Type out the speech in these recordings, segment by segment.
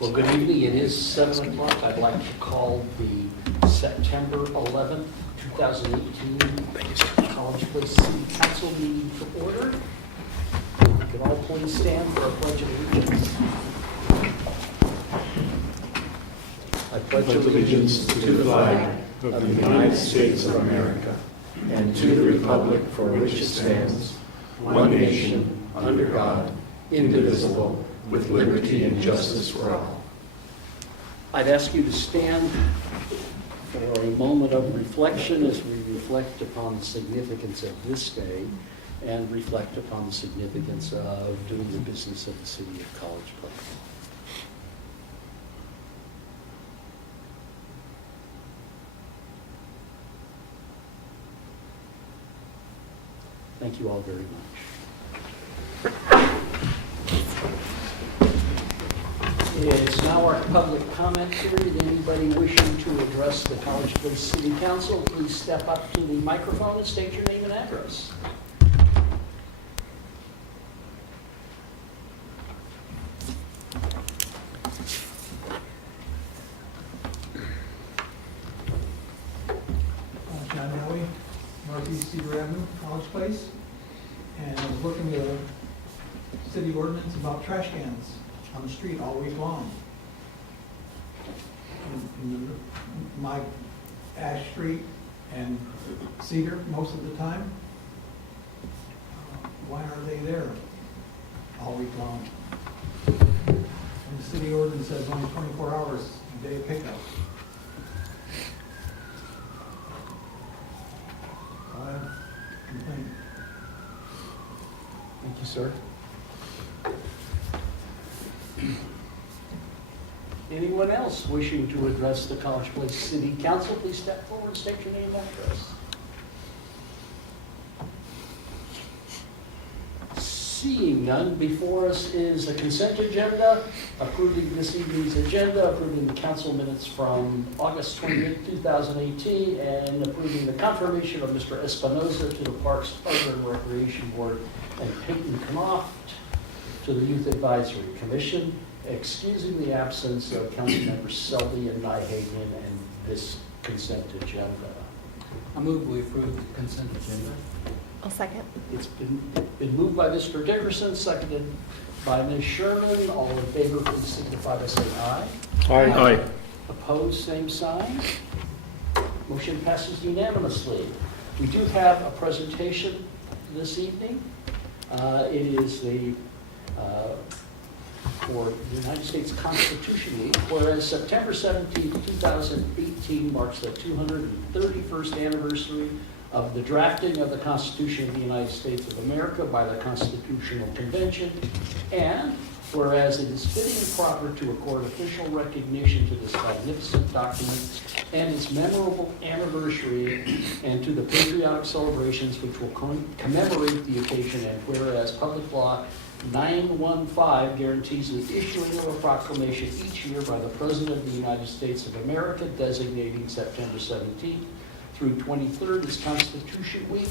Well, good evening. It is 7 o'clock. I'd like to call the September 11th, 2018 College Place City Council meeting to order. You can all please stand for a pledge of allegiance. I pledge allegiance to the flag of the United States of America and to the republic for which it stands, one nation, under God, indivisible, with liberty and justice for all. I'd ask you to stand for a moment of reflection as we reflect upon the significance of this day and reflect upon the significance of doing the business of the city of College Place. Thank you all very much. It's now our public comment period. Anybody wishing to address the College Place City Council, please step up to the microphone and state your name and address. John Alley, Northeast Cedar Avenue, College Place, and I was looking at a city ordinance about trash cans on the street all week long. In my Ash Street and Cedar most of the time. Why are they there all week long? And the city ordinance says only 24 hours a day pickup. I complain. Thank you, sir. Anyone else wishing to address the College Place City Council, please step forward and state your name and address. Seeing none, before us is a consent agenda, approving this evening's agenda, approving the council minutes from August 28, 2018, and approving the confirmation of Mr. Espinoza to the Parks, Harbor, and Recreation Board, and Peyton Knopf to the Youth Advisory Commission, excusing the absence of Councilmembers Selby and Nyhagen and this consent agenda. I move we approve the consent agenda. I'll second. It's been moved by Mr. Dickerson, seconded by Ms. Sherman. All in favor, please signify by saying aye. Aye. Opposed, same sign. Motion passes unanimously. We do have a presentation this evening. It is the for the United States Constitution Week, whereas September 17, 2018 marks the 231st anniversary of the drafting of the Constitution of the United States of America by the Constitutional Convention, and whereas it is fitting and proper to accord official recognition to this magnificent document and its memorable anniversary, and to the patriotic celebrations which will commemorate the occasion, and whereas Public Law 915 guarantees the issuing of a proclamation each year by the President of the United States of America designating September 17th through 23rd as Constitution Week.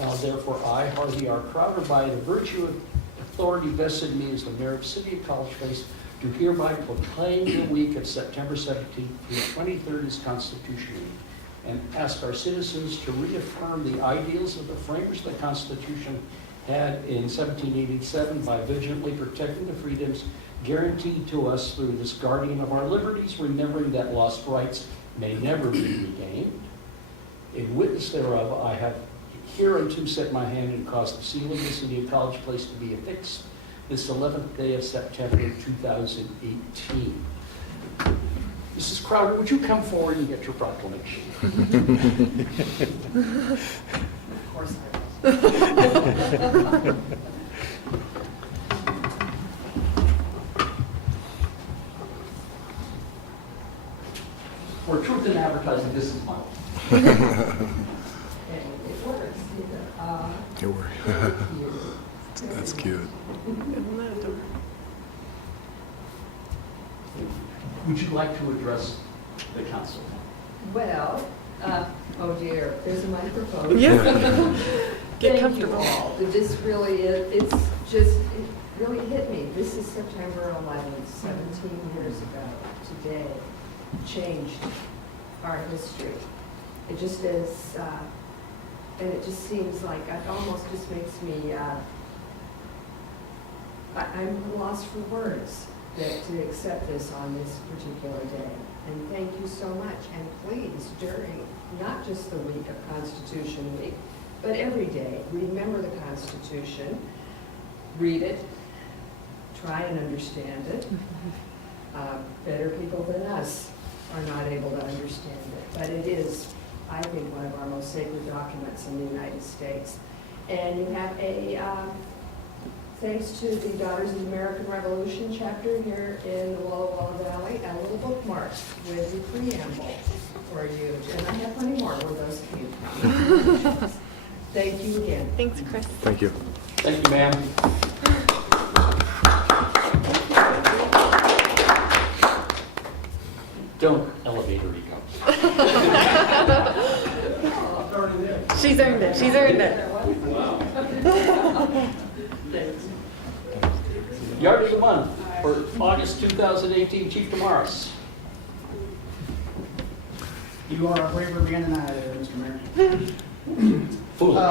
Now, therefore, I, Harvey R. Crowder, by the virtue of authority vested in me as the Mayor of the City of College Place, do hereby proclaim the week of September 17th through 23rd as Constitution Week, and ask our citizens to reaffirm the ideals of the framers of the Constitution had in 1787 by vigilantly protecting the freedoms guaranteed to us through this guardian of our liberties, remembering that lost rights may never be regained. In witness thereof, I have hereunto set my hand and caused the seal of the City of College Place to be affixed this 11th day of September 2018. Mrs. Crowder, would you come forward and get your proclamation? Of course I will. For truth in advertising, this is mine. It works. That's cute. Would you like to address the council? Well, oh dear, there's a microphone. Yeah. Get Thank you comfortable. all. This really is, it's just, it really hit me. This is September 11th, 17 years ago. Today changed our history. It just is, and it just seems like, it almost just makes me, I'm lost for words to accept this on this particular day. And thank you so much. And please, during not just the week of Constitution Week, but every day, remember the Constitution, read it, try and understand it. Better people than us are not able to understand it, but it is, I think, one of our most sacred documents in the United States. And you have a, thanks to the Daughters of the American Revolution chapter here in the Walla Walla Valley, a little bookmark with the preamble for you. And I have plenty more where those came from. Thank you again. Thanks, Chris. Thank you. Thank you, ma'am. Don't elevate her ego. She's earned it. She's earned it. Yard of the month for August 2018, Chief Damaris. You are a braver man than I am, Mr. Mayor. Foolish.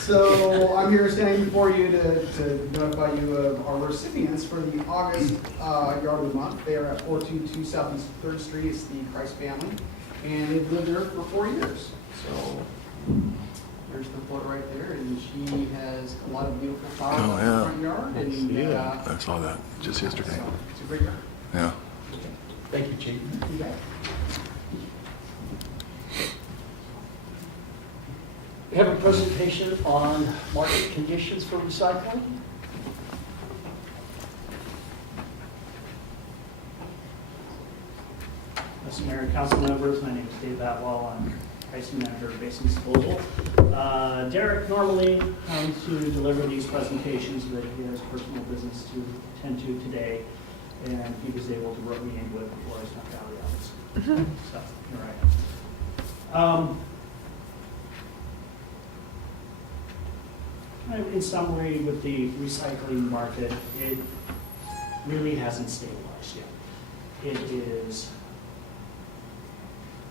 So I'm here standing before you to notify you of our recipients for the August Yard of the Month. They are at 422 Southeast 3rd Street. It's the Price family, and they've lived there for 4 years. So there's the photo right there, and she has a lot of beautiful flowers in the front yard. And, I saw that just yesterday. so it's a great yard. Yeah. Thank you, Chief. You bet. We have a presentation on market conditions for recycling. Mr. Mayor and council members, my name is Dave Atwell. I'm pricing manager of Basin Disposal. Derek normally comes to deliver these presentations, but he has personal business to attend to today, and he was able to rope me into it before I snuck out of the office. So, here I am. In summary, with the recycling market, it really hasn't stabilized yet. It is,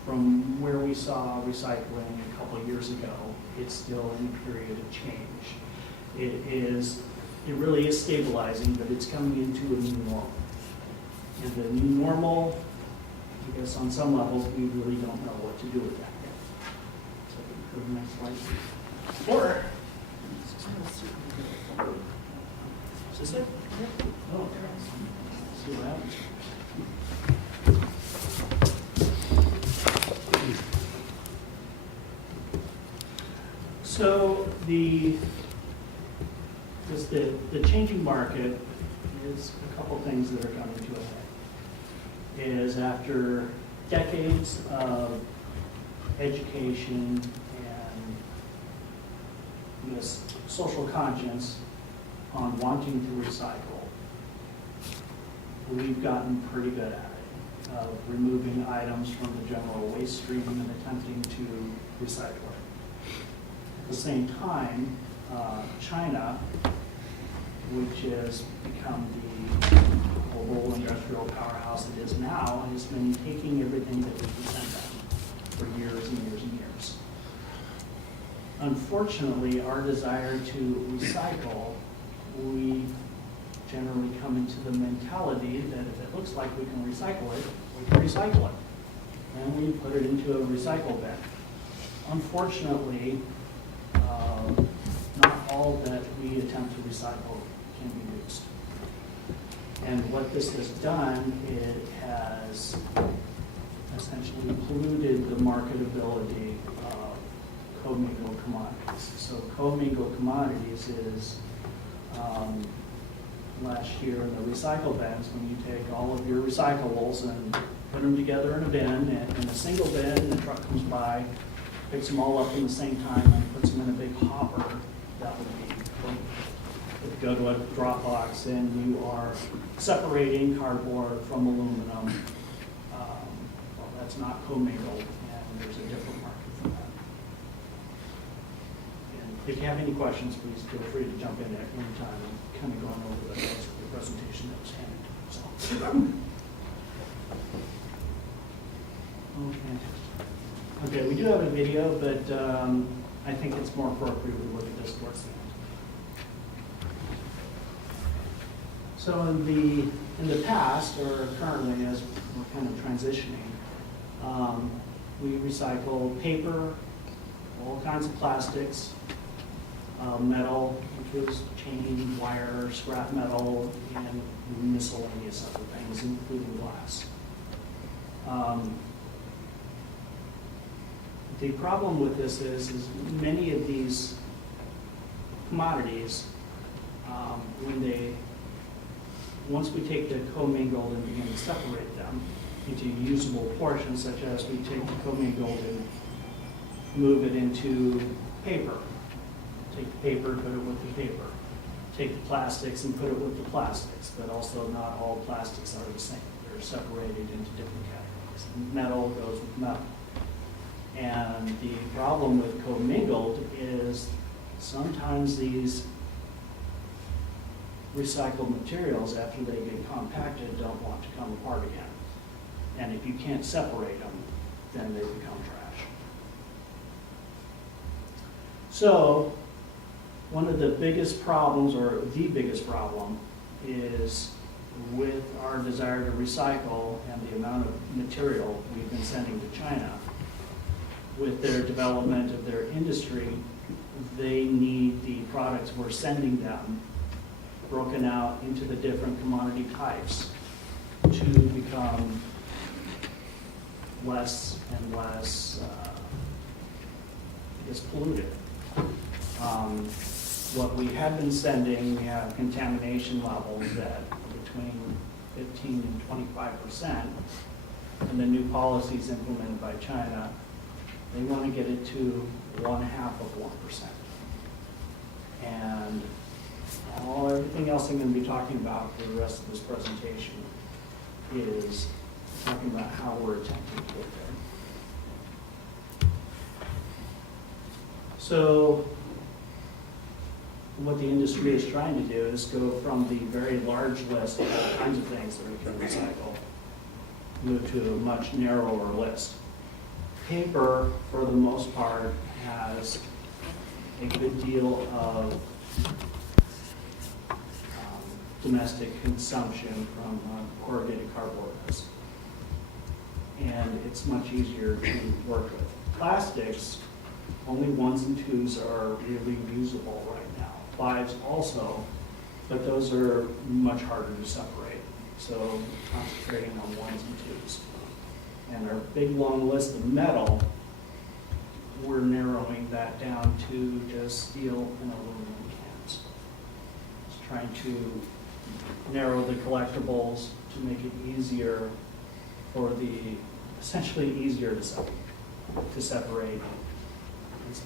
from where we saw recycling a couple of years ago, it's still in a period of change. It really is stabilizing, but it's coming into a new normal. And the new normal, I guess on some levels, we really don't know what to do with that yet. So go to the next slide, please. Or, is this it? Oh, see what happens. So the changing market is a couple things that are coming to a head. Is after decades of education and this social conscience on wanting to recycle, we've gotten pretty good at it, of removing items from the general waste stream and attempting to recycle it. At the same time, China, which has become the global industrial powerhouse it is now, has been taking everything that we send them for years and years and years. Unfortunately, our desire to recycle, we generally come into the mentality that if it looks like we can recycle it, we can recycle it. And we put it into a recycle bin. Unfortunately, not all that we attempt to recycle can be used. And what this has done, it has essentially polluted the marketability of commingled commodities. So commingled commodities is last year in the recycle bins, when you take all of your recyclables and put them together in a bin, and in a single bin, the truck comes by, picks them all up in the same time and puts them in a big hopper. That would be, if you go to a drop box and you are separating cardboard from aluminum, well, that's not commingled, and there's a different market for that. If you have any questions, please feel free to jump in at any time. I'm kind of going over the notes of the presentation that was handed to me. So. Okay, we do have a video, but I think it's more appropriate we look at this towards the end. So in the past, or currently as we're kind of transitioning, we recycle paper, all kinds of plastics, metal, which was chain, wire, scrap metal, and miscellaneous other things, including glass. The problem with this is many of these commodities, once we take the commingled and begin to separate them into usable portions, such as we take the commingled and move it into paper. Take the paper, put it with the paper. Take the plastics and put it with the plastics, but also not all plastics are the same. They're separated into different categories. Metal goes with metal. And the problem with commingled is sometimes these recycled materials, after they get compacted, don't want to come apart again. And if you can't separate them, then they become trash. So, one of the biggest problems, or the biggest problem, is with our desire to recycle and the amount of material we've been sending to China. With their development of their industry, they need the products we're sending them broken out into the different commodity types to become less and less, polluted. What we have been sending, we have contamination levels at between 15 and 25%, and the new policies implemented by China, they want to get it to 0.5%. And everything else I'm going to be talking about for the rest of this presentation is talking about how we're attempting to get there. So what the industry is trying to do is go from the very large list of all kinds of things that we can recycle, move to a much narrower list. Paper, for the most part, has a good deal of domestic consumption from corrugated cardboard is. And it's much easier to work with. Plastics, only 1s and 2s are really usable right now. 5s also, but those are much harder to separate. So concentrating on 1s and 2s. And our big long list of metal, we're narrowing that down to just steel and aluminum cans. Just trying to narrow the collectibles to make it easier for essentially easier to separate. And so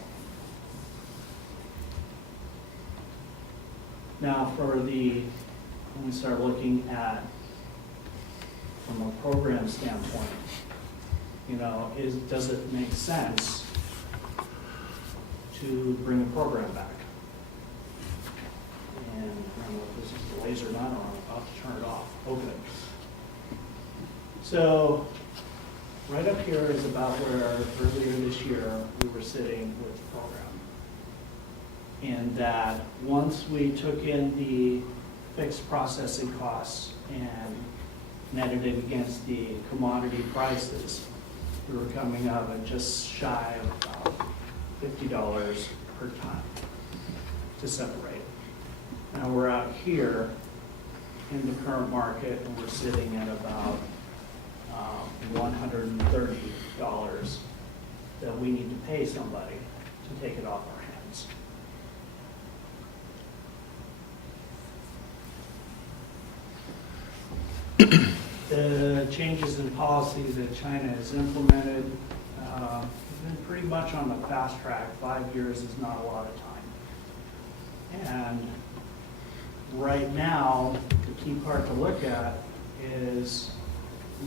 on. Now when we start looking at, from a program standpoint, does it make sense to bring a program back? And I don't know if this is the laser not on, I'm about to turn it off. Okay. So, right up here is about where earlier this year we were sitting with the program. And that once we took in the fixed processing costs and netted it against the commodity prices, we were coming up at just shy of about $50 per ton to separate. Now we're out here in the current market and we're sitting at about $130 that we need to pay somebody to take it off our hands. The changes in policy that China has implemented have been pretty much on the fast track. 5 years is not a lot of time. And right now, the key part to look at is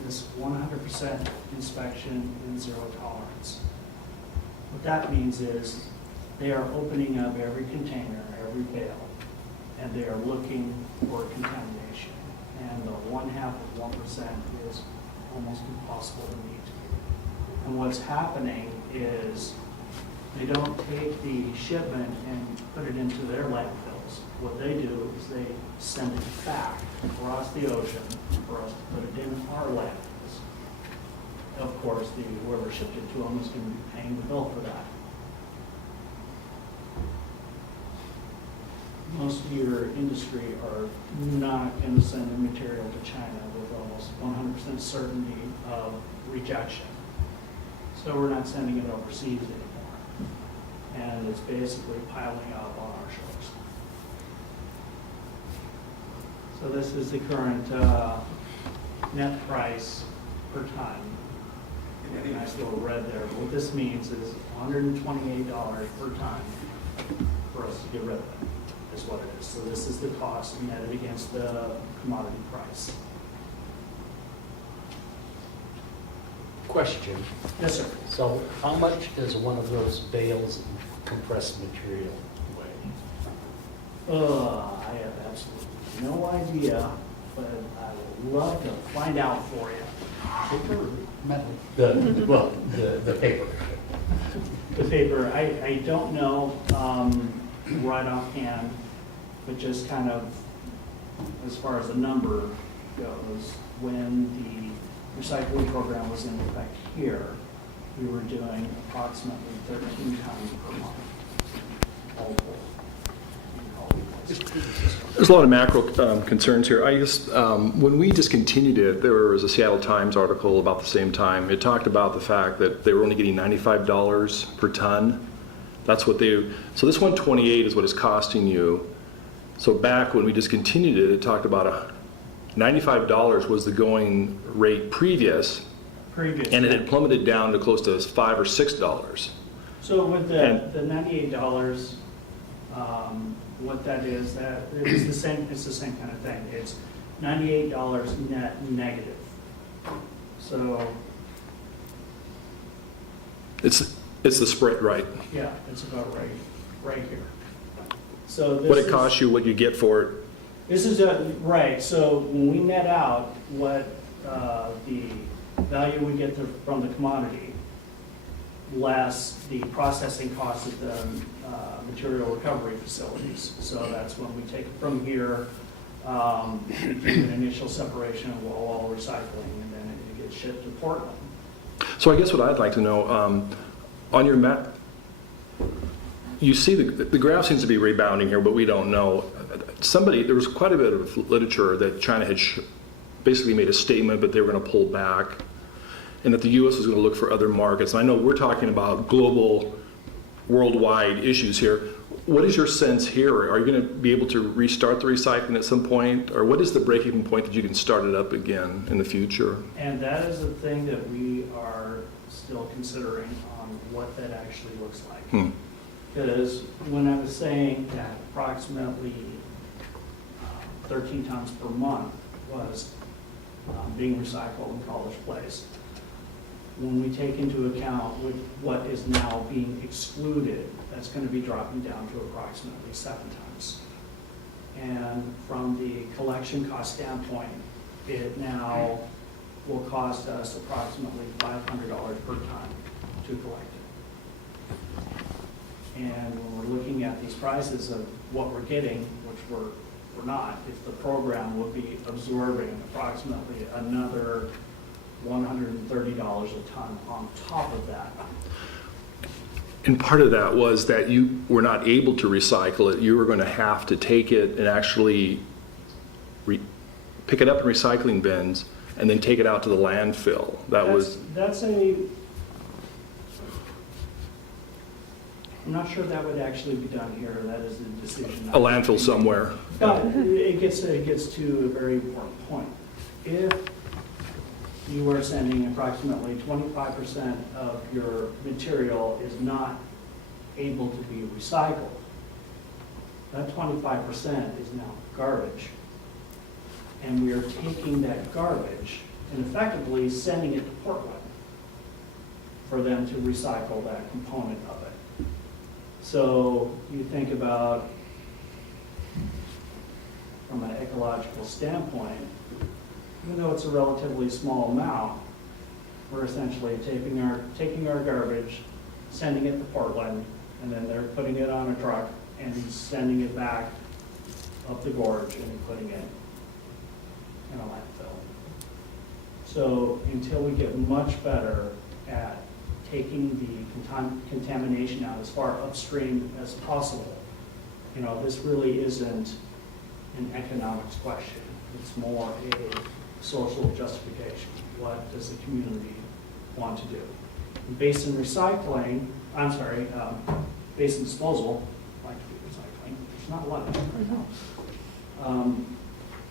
this 100% inspection and zero tolerance. What that means is They are opening up every container, every bale, and they are looking for contamination. And the 0.5% is almost impossible to meet. And what's happening is they don't take the shipment and put it into their landfills. What they do is they send it back across the ocean for us to put it in our landfills. Of course, whoever shipped it to them is going to be paying the bill for that. Most of your industry are not going to send the material to China with almost 100% certainty of rejection. So we're not sending it overseas anymore. And it's basically piling up on our shores. So this is the current net price per ton. Nice little red there. What this means is $128 per ton for us to get rid of it, is what it is. So this is the cost netted against the commodity price. Question. Yes, sir. So how much does one of those bales of compressed material weigh? I have absolutely no idea, but I would love to find out for you. Paper, metal? The paper. The paper, I don't know right offhand, but just kind of as far as the number goes, when the recycling program was in effect here, we were doing approximately 13 tons per month. All told. There's a lot of macro concerns here. I guess when we discontinued it, there was a Seattle Times article about the same time. It talked about the fact that they were only getting $95 per ton. That's what so this $128 is what it's costing you. So back when we discontinued it, it talked about $95 was the going rate previous, and it had plummeted down to close to $5 or $6. So with the $98, what that is, that it's the same kind of thing. It's $98 net negative. So It's the spread, right? yeah, it's about right here. So this What it costs you, what you get for it. This is right. So when we net out what the value we get from the commodity, less the processing costs of the material recovery facilities. So that's when we take it from here, we do an initial separation of all recycling, and then it gets shipped to Portland. So I guess what I'd like to know, on your map, you see the graph seems to be rebounding here, but we don't know. There was quite a bit of literature that China had basically made a statement, but they were going to pull back, and that the U.S. was going to look for other markets. And I know we're talking about global, worldwide issues here. What is your sense here? Are you going to be able to restart the recycling at some point? Or what is the break-even point that you can start it up again in the future? And that is the thing that we are still considering on what that actually looks like. Because when I was saying that approximately 13 tons per month was being recycled in College Place, when we take into account what is now being excluded, that's going to be dropping down to approximately 7 tons. And from the collection cost standpoint, it now will cost us approximately $500 per ton to collect it. And when we're looking at these prices of what we're getting, which we're not, if the program would be absorbing approximately another $130 a ton on top of that. And part of that was that you were not able to recycle it. You were going to have to take it and actually pick it up in recycling bins and then take it out to the landfill. I'm not sure that would actually be done here. That is a decision. A landfill somewhere. But it gets to a very important point. If you are sending approximately 25% of your material is not able to be recycled, that 25% is now garbage. And we are taking that garbage and effectively sending it to Portland for them to recycle that component of it. So you think about, from an ecological standpoint, even though it's a relatively small amount, we're essentially taking our garbage, sending it to Portland, and then they're putting it on a truck and sending it back up the gorge and putting it in a landfill. So until we get much better at taking the contamination out as far upstream as possible, this really isn't an economics question. It's more a social justification. What does the community want to do? Basin recycling, basin disposal, like to be recycling, there's not a lot of it right now.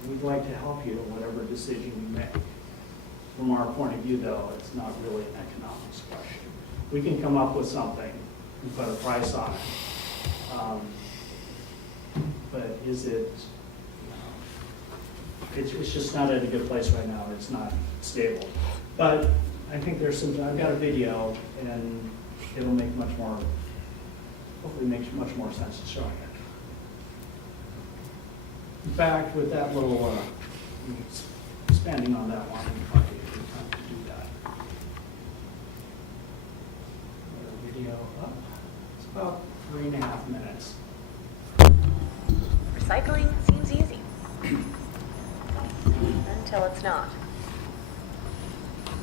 We'd like to help you in whatever decision you make. From our point of view, though, it's not really an economics question. We can come up with something and put a price on it. But is it, it's just not at a good place right now. It's not stable. But I think I've got a video, and it'll make hopefully make much more sense showing it. In fact, with that little, expanding on that one, we might be a good time to do that. Put the video up. It's about 3.5 minutes. Recycling seems easy. Until it's not.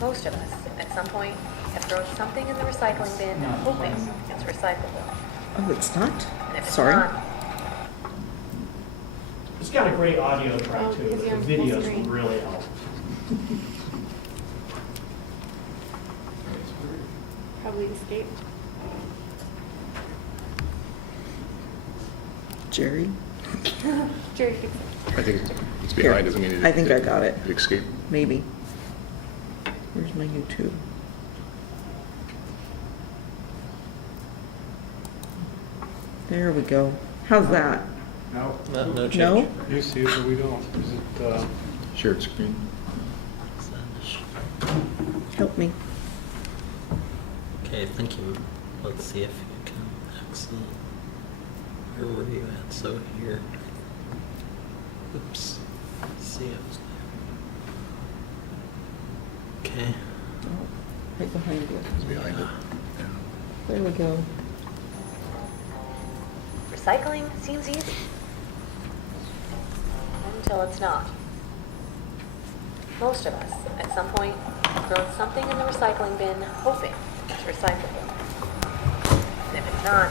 Most of us, at some point, have thrown something in the recycling bin hoping it's recyclable. Oh, it's not? And if it's Sorry. not, It's got a great audio track Oh, too. because The you're on full videos screen. would really help. Probably escaped. Jerry? Jerry, fix it. I think it's behind, doesn't mean it. I think I got it. It escaped. Maybe. Where's my YouTube? There we go. How's that? No. No change. No? You see it, but we don't. Is it, Shared screen. Help me. Okay, thank you. Let's see if you can accent. Where were you at? So here. Oops. See it. Okay. Oh, right behind you. It's behind it. There we go. recycling seems easy. Until it's not. Most of us, at some point, have thrown something in the recycling bin hoping it's recyclable. And if it's not,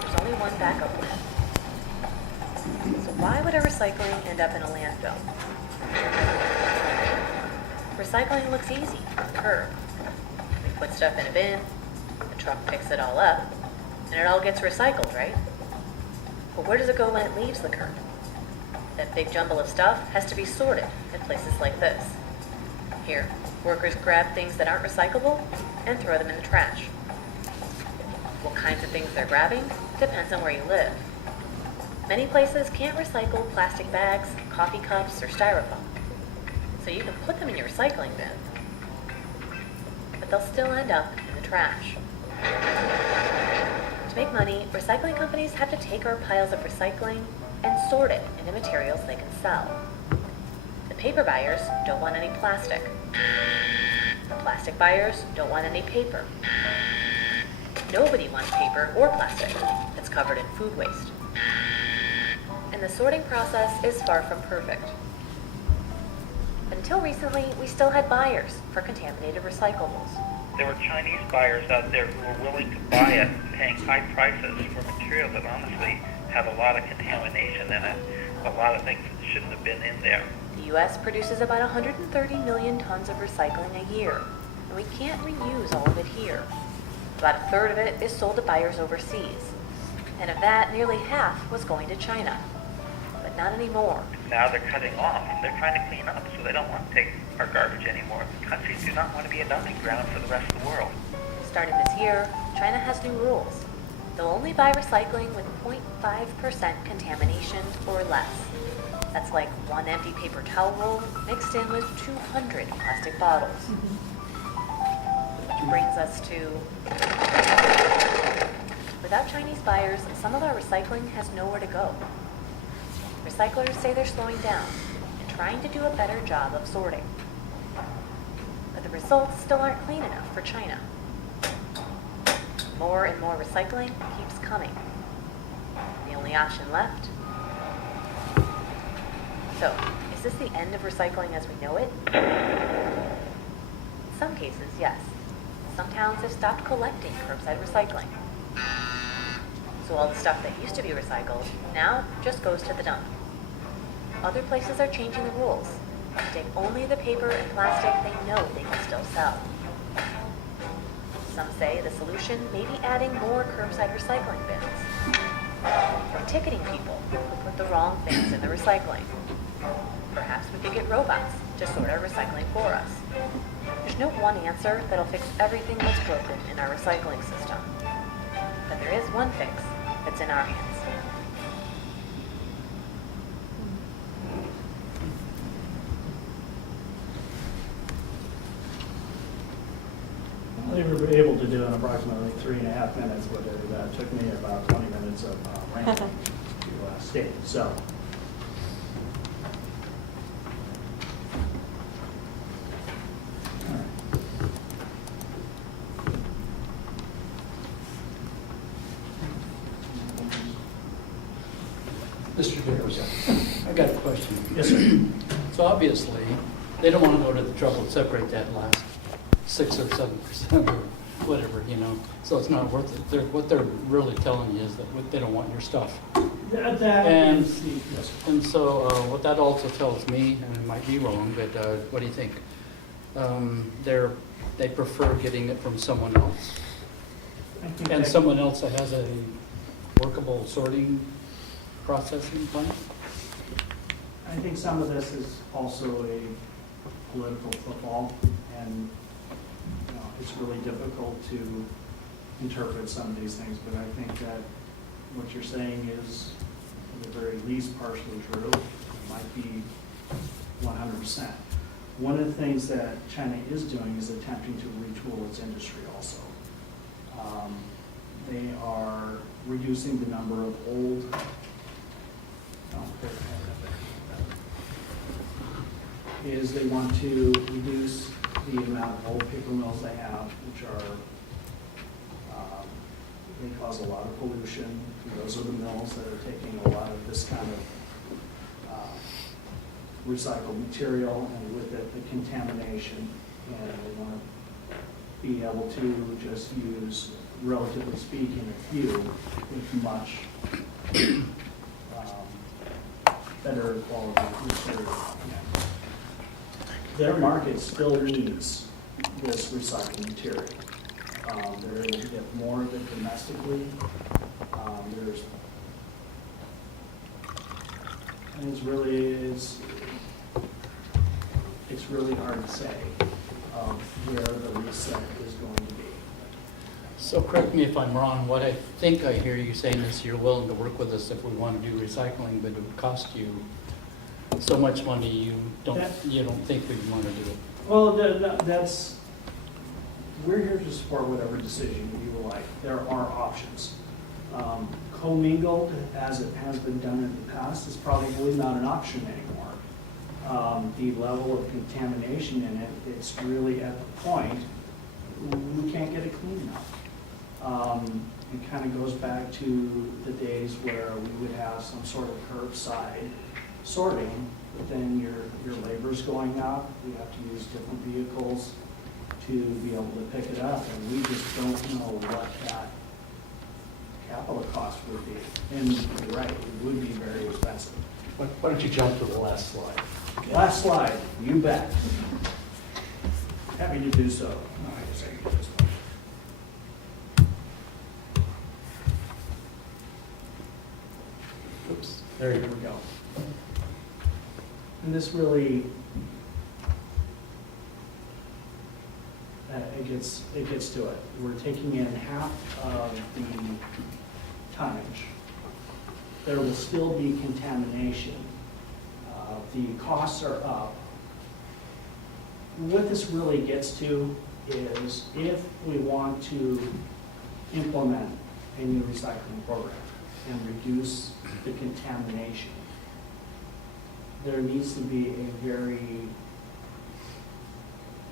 there's only one backup plan. So why would our recycling end up in a landfill? Recycling looks easy on the curb. We put stuff in a bin, the truck picks it all up, and it all gets recycled, right? But where does it go when it leaves the curb? That big jumble of stuff has to be sorted in places like this. Here, workers grab things that aren't recyclable and throw them in the trash. What kinds of things they're grabbing depends on where you live. Many places can't recycle plastic bags, coffee cups, or styrofoam, so you can put them in your recycling bin, but they'll still end up in the trash. To make money, recycling companies have to take our piles of recycling and sort it into materials they can sell. The paper buyers don't want any plastic. The plastic buyers don't want any paper. Nobody wants paper or plastic that's covered in food waste. And the sorting process is far from perfect. But until recently, we still had buyers for contaminated recyclables. There were Chinese buyers out there who were willing to buy it, paying high prices for material that honestly had a lot of contamination in it, a lot of things that shouldn't have been in there. The U.S. produces about 130 million tons of recycling a year, and we can't reuse all of it here. About a third of it is sold to buyers overseas, and of that, nearly half was going to China. But not anymore. Now they're cutting off. They're trying to clean up, so they don't want to take our garbage anymore. Countries do not want to be a dumping ground for the rest of the world. Starting this year, China has new rules. They'll only buy recycling with 0.5% contamination or less. That's like one empty paper towel roll mixed in with 200 plastic bottles. Which brings us to the Without Chinese buyers, some of our recycling has nowhere to go. Recyclers say they're slowing down and trying to do a better job of sorting. But the results still aren't clean enough for China. More and more recycling keeps coming. The only option left. So, is this the end of recycling as we know it? In some cases, yes. Some towns have stopped collecting curbside recycling. So all the stuff that used to be recycled now just goes to the dump. Other places are changing the rules to take only the paper and plastic they know they can still sell. Some say the solution may be adding more curbside recycling bins, or ticketing people who put the wrong things in the recycling. Perhaps we could get robots to sort our recycling for us. There's no one answer that'll fix everything that's broken in our recycling system. But there is one fix that's in our hands. They were able to do in approximately 3.5 minutes what it took me about 20 minutes of ranting to state. So, Mr. Davis, I got a question. yes, sir. So obviously, they don't want to go to the trouble to separate that last 6 or 7% or whatever, you know, so it's not worth it. What they're really telling you is that they don't want your stuff. And so what that also tells me, and it might be wrong, but what do you think? They prefer getting it from someone else, and someone else that has a workable sorting processing plant? I think some of this is also a political football, and you know, it's really difficult to interpret some of these things, but I think that what you're saying is, at the very least, partially true. It might be 100%. One of the things that China is doing is attempting to retool its industry also. They are reducing the number of old is they want to reduce the amount of old paper mills they have, which are, they cause a lot of pollution. Those are the mills that are taking a lot of this kind of recycled material, and with it, the contamination. And they want to be able to just use, relatively speaking, a few with much better quality material. Their market still needs this recycled material. They're able to get more of it domestically. And it's really hard to say where the reset is going to be. So correct me if I'm wrong, what I think I hear you saying is you're willing to work with us if we want to do recycling, but it would cost you so much money you don't think we'd want to do it. Well, we're here to support whatever decision you would like. There are options. Commingled, as it has been done in the past, is probably not an option anymore. The level of contamination in it, it's really at the point we can't get it clean enough. It kind of goes back to the days where we would have some sort of curbside sorting, but then your labor's going up. We have to use different vehicles to be able to pick it up, and we just don't know what that capital cost would be. And you're right, it would be very expensive. Why don't you jump to the last slide? Last slide, you bet. Happy to do so. No, I guess I can do this one. Oops, there we go. And this really, it gets to it. We're taking in half of the tonnage. There will still be contamination. The costs are up. What this really gets to is if we want to implement a new recycling program and reduce the contamination. There needs to be a very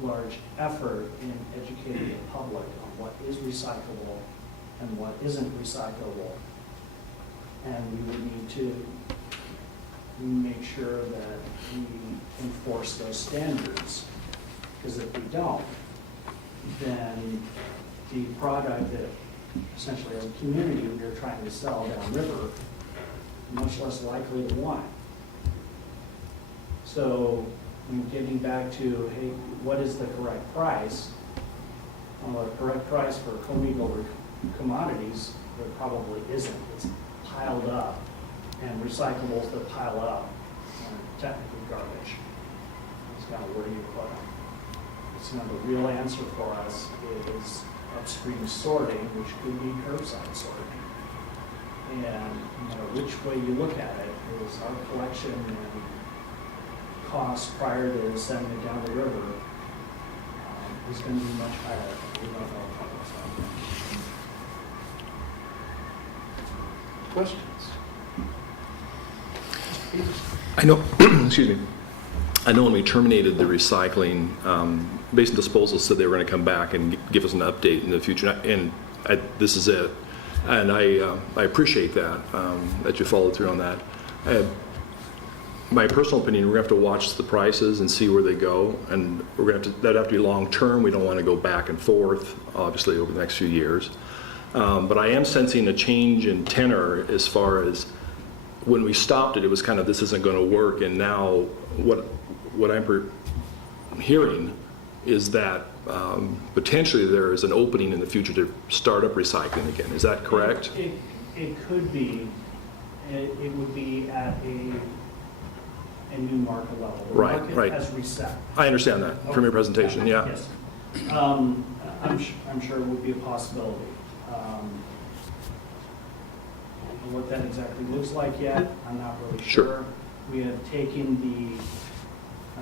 large effort in educating the public on what is recyclable and what isn't recyclable. And we would need to make sure that we enforce those standards. Because if we don't, then the product that essentially as a community we are trying to sell downriver, much less likely to want. So getting back to, hey, what is the correct price? Well, the correct price for commingled commodities, there probably isn't. It's piled up, and recyclables that pile up are technically garbage. It's kind of where you put them. So the real answer for us is upstream sorting, which could be curbside sorting. And no matter which way you look at it, is our collection and cost prior to sending it down the river is going to be much higher. We don't know how it's Questions? I know, excuse me. I know when we terminated the recycling, Basin Disposal said they were going to come back and give us an update in the future, and this is it. And I appreciate that, that you followed through on that. My personal opinion, we're going to have to watch the prices and see where they go, and we're going to that'd have to be long term. We don't want to go back and forth, obviously, over the next few years. But I am sensing a change in tenor as far as when we stopped it, it was kind of this isn't going to work, and now what I'm hearing is that potentially there is an opening in the future to start up recycling again. Is that correct? It could be. It would be at a new market level. The Right, market right. has reset. I understand that from your presentation, yeah. Yes. I'm sure it would be a possibility. What that exactly looks like yet, I'm not really Sure. sure. We have taken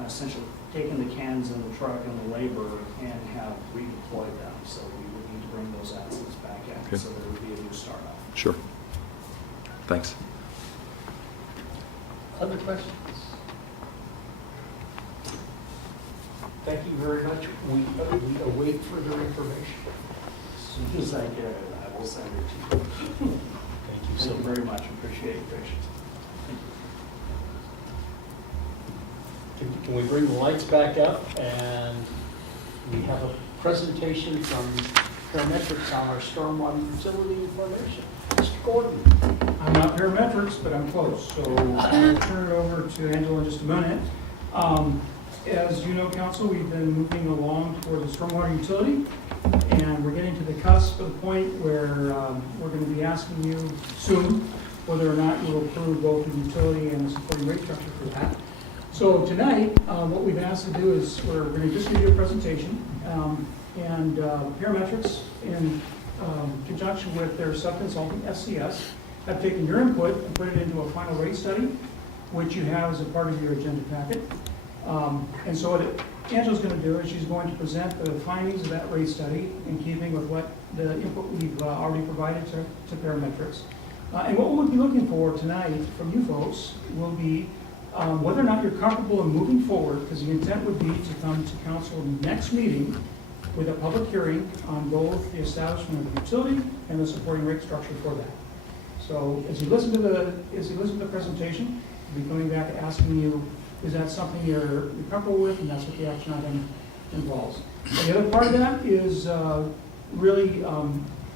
essentially taken the cans in the truck and the labor and have redeployed them. So we would need to bring those assets back in Okay. so there would be a new startup. Sure. Thanks. Other questions? Thank you very much. We await further information. As soon as I get it, I will send it to you. Thank you so Thank you much. very much. Appreciate your patience. Can we bring the lights back up? And we have a presentation from Parametrics on our stormwater utility information. Mr. Gordon. I'm not parametrics, but I'm close, so I'll turn it over to Angela in just a minute. As you know, Council, we've been moving along toward the stormwater utility, and we're getting to the cusp of the point where we're going to be asking you soon whether or not you'll approve both the utility and the supporting rate structure for that. So tonight, what we've asked to do is we're going to just give you a presentation, and Parametrics, in conjunction with their sub-consultant, SCS, have taken your input and put it into a final rate study, which you have as a part of your agenda packet. And so what Angela's going to do is she's going to present the findings of that rate study in keeping with what the input we've already provided to Parametrics. And what we'll be looking for tonight from you folks will be whether or not you're comfortable in moving forward, because the intent would be to come to council next meeting with a public hearing on both the establishment of the utility and the supporting rate structure for that. So as you listen to the presentation, we'll be coming back asking you, is that something you're comfortable with? And that's what the action item involves. And the other part of that is really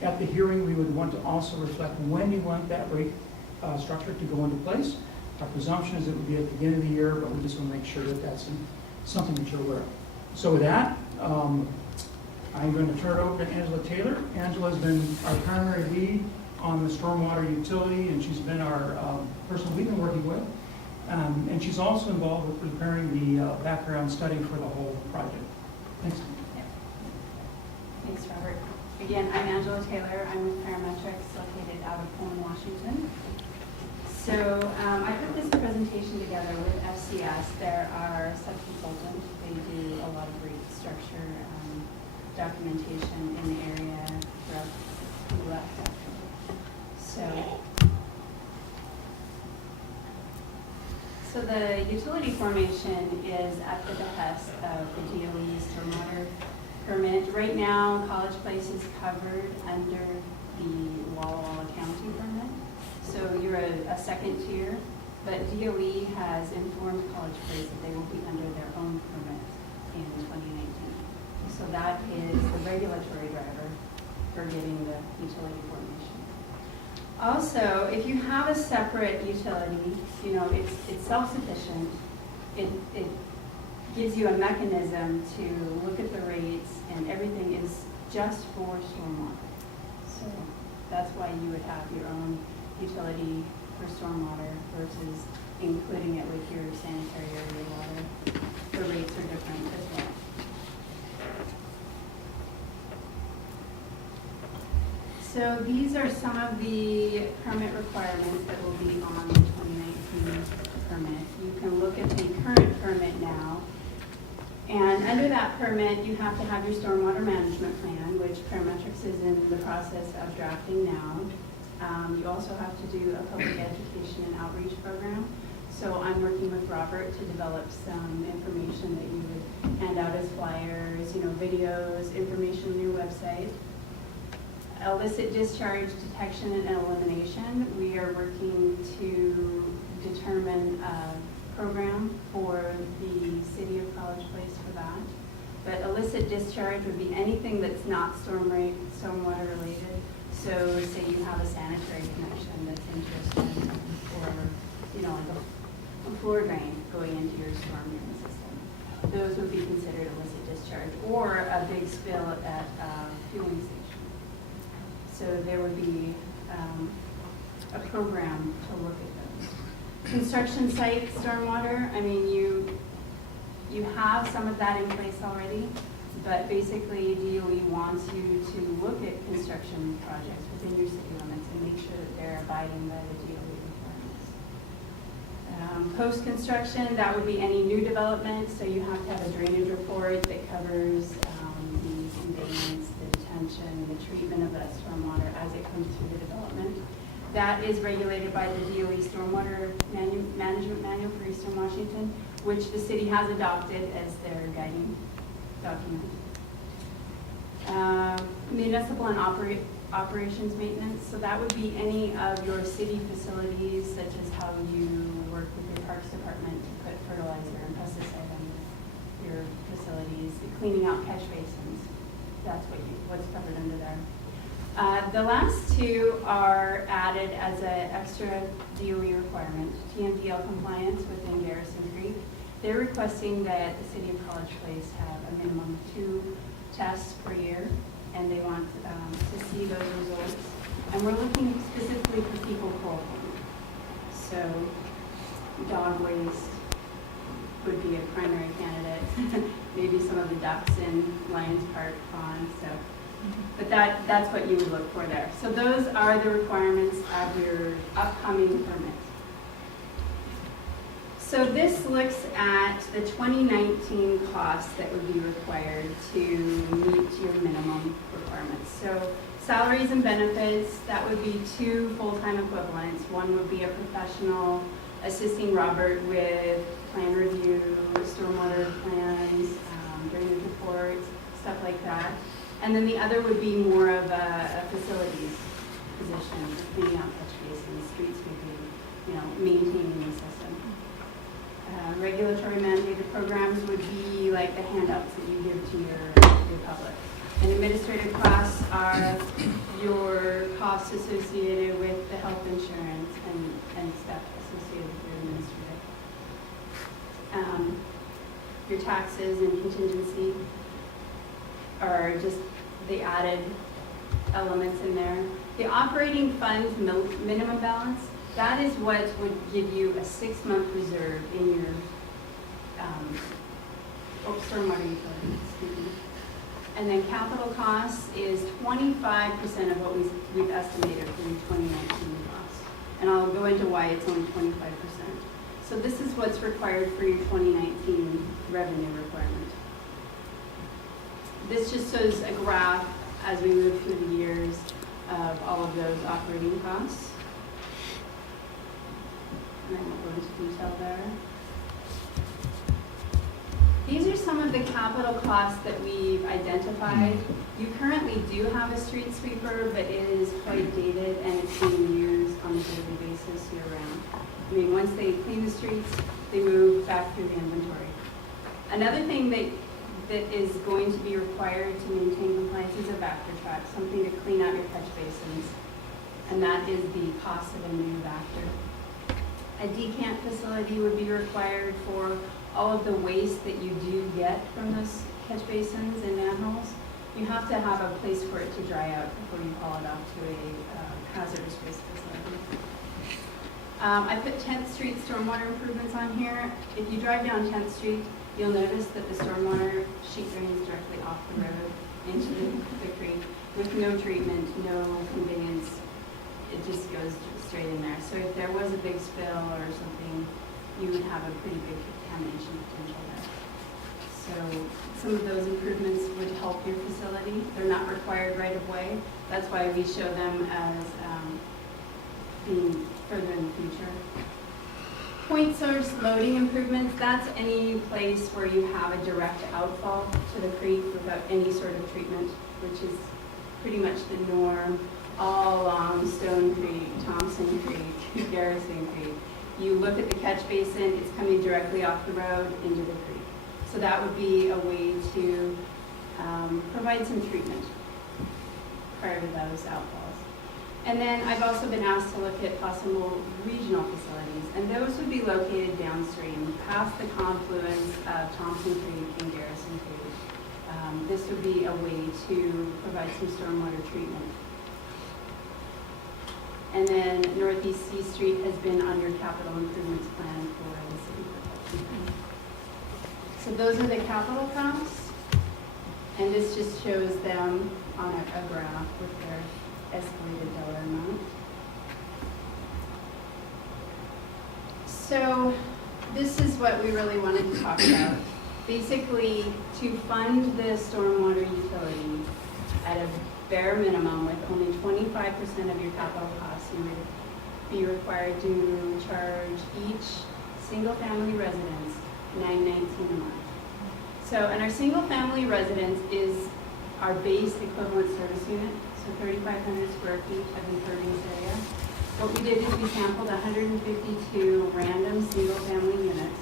at the hearing, we would want to also reflect when you want that rate structure to go into place. Our presumption is it would be at the beginning of the year, but we just want to make sure that that's something that you're aware of. So with that, I'm going to turn it over to Angela Taylor. Angela has been our primary lead on the stormwater utility, and she's been our person we've been working with. And she's also involved with preparing the background study for the whole project. Thanks. Thanks, Robert. Again, I'm Angela Taylor. I'm with Parametrics, located out of Pullman, Washington. So I put this presentation together with FCS. They're our sub-consultant. They do a lot of rate structure documentation in the area throughout the U.S. actually. So the utility formation is at the behest of the DOE stormwater permit. Right now, College Place is covered under the Walla Walla County permit. So you're a second tier, but DOE has informed College Place that they will be under their own permit in 2019. So that is the regulatory driver for getting the utility formation. Also, if you have a separate utility, you know, it's self-sufficient. It gives you a mechanism to look at the rates, and everything is just for stormwater. So that's why you would have your own utility for stormwater versus including it with your sanitary area water. The rates are different as well. So these are some of the permit requirements that will be on the 2019 permit. You can look at the current permit now. And under that permit, you have to have your stormwater management plan, which Parametrics is in the process of drafting now. You also have to do a public education and outreach program. So I'm working with Robert to develop some information that you would hand out as flyers, you know, videos, information on your website. Illicit discharge detection and elimination. We are working to determine a program for the city of College Place for that. But illicit discharge would be anything that's not stormwater related. So say you have a sanitary connection that's interesting, or you know, like a floor drain going into your storm drain system. Those would be considered illicit discharge, or a big spill at a fueling station. So there would be a program to look at those. Construction site stormwater, I mean, you have some of that in place already, but basically DOE wants you to look at construction projects within your city limits and make sure that they're abiding by the DOE requirements. Post-construction, that would be any new development, so you have to have a drainage report that covers the conveyance, the detention, the treatment of that stormwater as it comes through the development. That is regulated by the DOE Stormwater Management Manual for Eastern Washington, which the city has adopted as their guiding document. Municipal and operations maintenance, so that would be any of your city facilities, such as how you work with your parks department to put fertilizer and pesticide on your facilities, cleaning out catch basins. That's what's covered under there. The last two are added as an extra DOE requirement, TMDL compliance within Garrison Creek. They're requesting that the city of College Place have a minimum of 2 tests per year, and they want to see those results. And we're looking specifically for fecal coal. So dog waste would be a primary candidate. Maybe some of the ducks in Lions Park Pond. So, but that's what you would look for there. So those are the requirements of your upcoming permit. So this looks at the 2019 costs that would be required to meet your minimum requirements. So salaries and benefits, that would be 2 full-time equivalents. One would be a professional assisting Robert with plan review, stormwater plans, drainage reports, stuff like that. And then the other would be more of a facilities position, cleaning out catch basins, street sweeping, you know, maintaining the system. Regulatory mandated programs would be like the handouts that you give to your public. And administrative costs are your costs associated with the health insurance and stuff associated with your administrative. Your taxes and contingency are just the added elements in there. The operating funds minimum balance, that is what would give you a 6-month reserve in your stormwater utility, excuse me. And then capital costs is 25% of what we've estimated for the 2019 costs. And I'll go into why it's only 25%. So this is what's required for your 2019 revenue requirement. This just shows a graph as we move through the years of all of those operating costs. And I won't go into detail there. These are some of the capital costs that we've identified. You currently do have a street sweeper, but it is quite dated and it's being used on a daily basis year round. I mean, once they clean the streets, they move back through the inventory. Another thing that is going to be required to maintain compliance is a vector track, something to clean out your catch basins. And that is the cost of a new vector. A decant facility would be required for all of the waste that you do get from those catch basins and manholes. You have to have a place for it to dry out before you haul it off to a hazardous waste facility. I put 10th Street stormwater improvements on here. If you drive down 10th Street, you'll notice that the stormwater sheet drains directly off the road into the creek with no treatment, no conveyance. It just goes straight in there. So if there was a big spill or something, you would have a pretty big contamination potential there. So some of those improvements would help your facility. They're not required right away. That's why we show them as being further in the future. Point source loading improvements, that's any place where you have a direct outfall to the creek without any sort of treatment, which is pretty much the norm all along Stone Creek, Thompson Creek, Garrison Creek. You look at the catch basin, it's coming directly off the road into the creek. So that would be a way to provide some treatment prior to those outfalls. And then I've also been asked to look at possible regional facilities, and those would be located downstream, past the confluence of Thompson Creek and Garrison Creek. This would be a way to provide some stormwater treatment. And then Northeast C Street has been under capital improvements plan for the city for quite some time. So those are the capital costs, and this just shows them on a graph with their escalated dollar amount. So this is what we really wanted to talk about. Basically, to fund the stormwater utility at a bare minimum with only 25% of your capital costs, you would be required to charge each single-family residence $9.19 a month. So, and our single-family residence is our base equivalent service unit, so 3,500 square feet of impervious area. What we did is we sampled 152 random single-family units,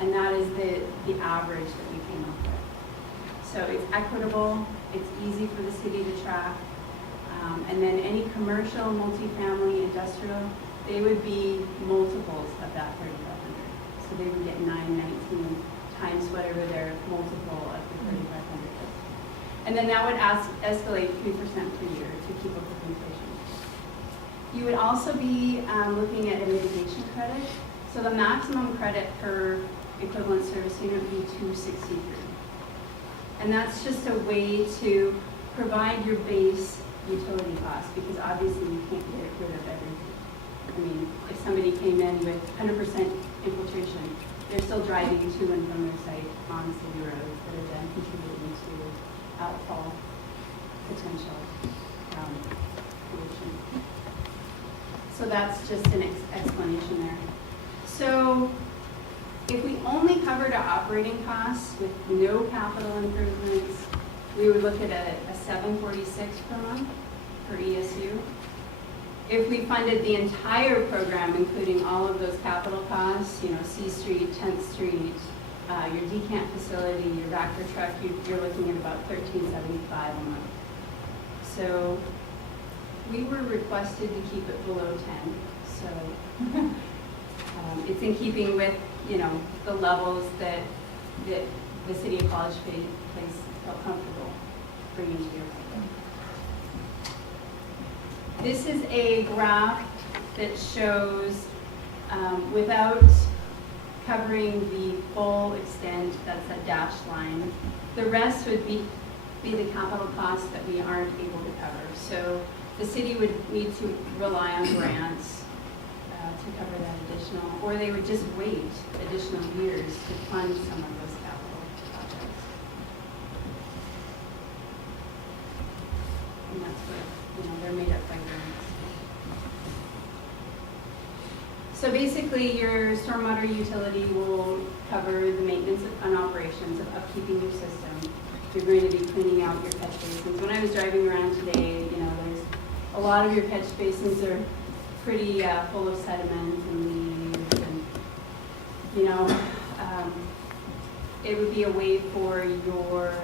and that is the average that we came up with. So it's equitable, it's easy for the city to track, and then any commercial, multifamily, industrial, they would be multiples of that 3,500. So they would get 919 times whatever their multiple of the 3,500 is. And then that would escalate 3% per year to keep up with inflation. You would also be looking at a mitigation credit. So the maximum credit per equivalent service unit would be $263. And that's just a way to provide your base utility costs, because obviously you can't get rid of everything. I mean, if somebody came in with 100% infiltration, they're still driving to and from their site on city roads that are then contributing to outfall potential pollution. So that's just an explanation there. So if we only covered our operating costs with no capital improvements, we would look at a $746 per month per ESU. If we funded the entire program, including all of those capital costs, you know, C Street, 10th Street, your decant facility, your vector truck, you're looking at about $1,375 a month. So we were requested to keep it below 10. So it's in keeping with, you know, the levels that the city of College Place felt comfortable bringing to your program. This is a graph that shows without covering the full extent, that's a dashed line. The rest would be the capital costs that we aren't able to cover. So the city would need to rely on grants to cover that additional, or they would just wait additional years to fund some of those capital projects. And that's what they're made up by grants. So basically, your stormwater utility will cover the maintenance and operations of upkeeping your system. You're going to be cleaning out your catch basins. When I was driving around today, there's a lot of your catch basins are pretty full of sediment and leaves, and it would be a way for your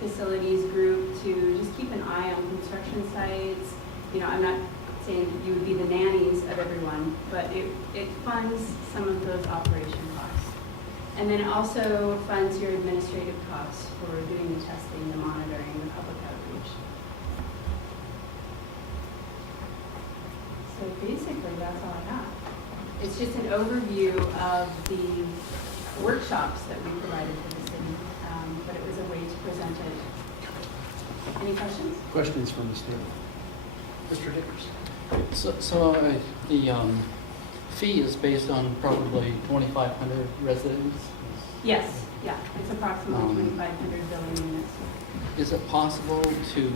facilities group to just keep an eye on construction sites. I'm not saying that you would be the nannies of everyone, but it funds some of those operation costs. And then it also funds your administrative costs for doing the testing, the monitoring, the public outreach. So basically, that's all I have. It's just an overview of the workshops that we provided for the city, but it was a way to present it. Any questions? Questions from the table? Mr. Dickerson? So the fee is based on probably 2,500 residents? Yes, yeah, it's approximately 2,500 billion units. Is it possible to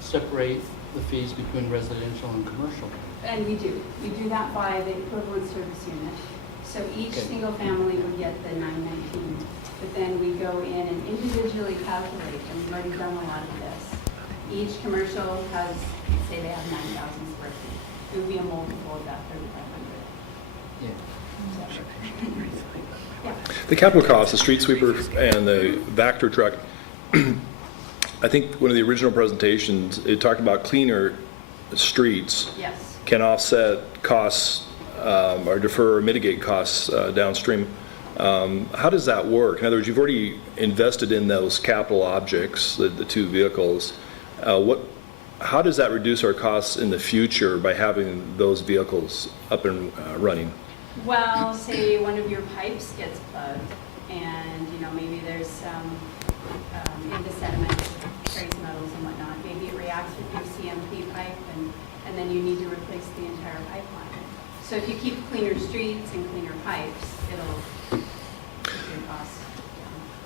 separate the fees between residential and commercial? And we do. We do that by the equivalent service unit. So each single family would get the 919, but then we go in and individually calculate, and we've already done a lot of this. Each commercial has, say they have 9,000 square feet. It would be a multiple of that 3,500. Yeah. Yeah. The capital costs, the street sweeper and the Vector truck, I think one of the original presentations, it talked about cleaner streets Yes. can offset costs or defer or mitigate costs downstream. How does that work? In other words, you've already invested in those capital objects, the two vehicles. How does that reduce our costs in the future by having those vehicles up and running? Well, say one of your pipes gets plugged, and maybe there's some in the sediment, trace metals and whatnot. Maybe it reacts with your CMP pipe, and then you need to replace the entire pipeline. So if you keep cleaner streets and cleaner pipes, it'll keep your costs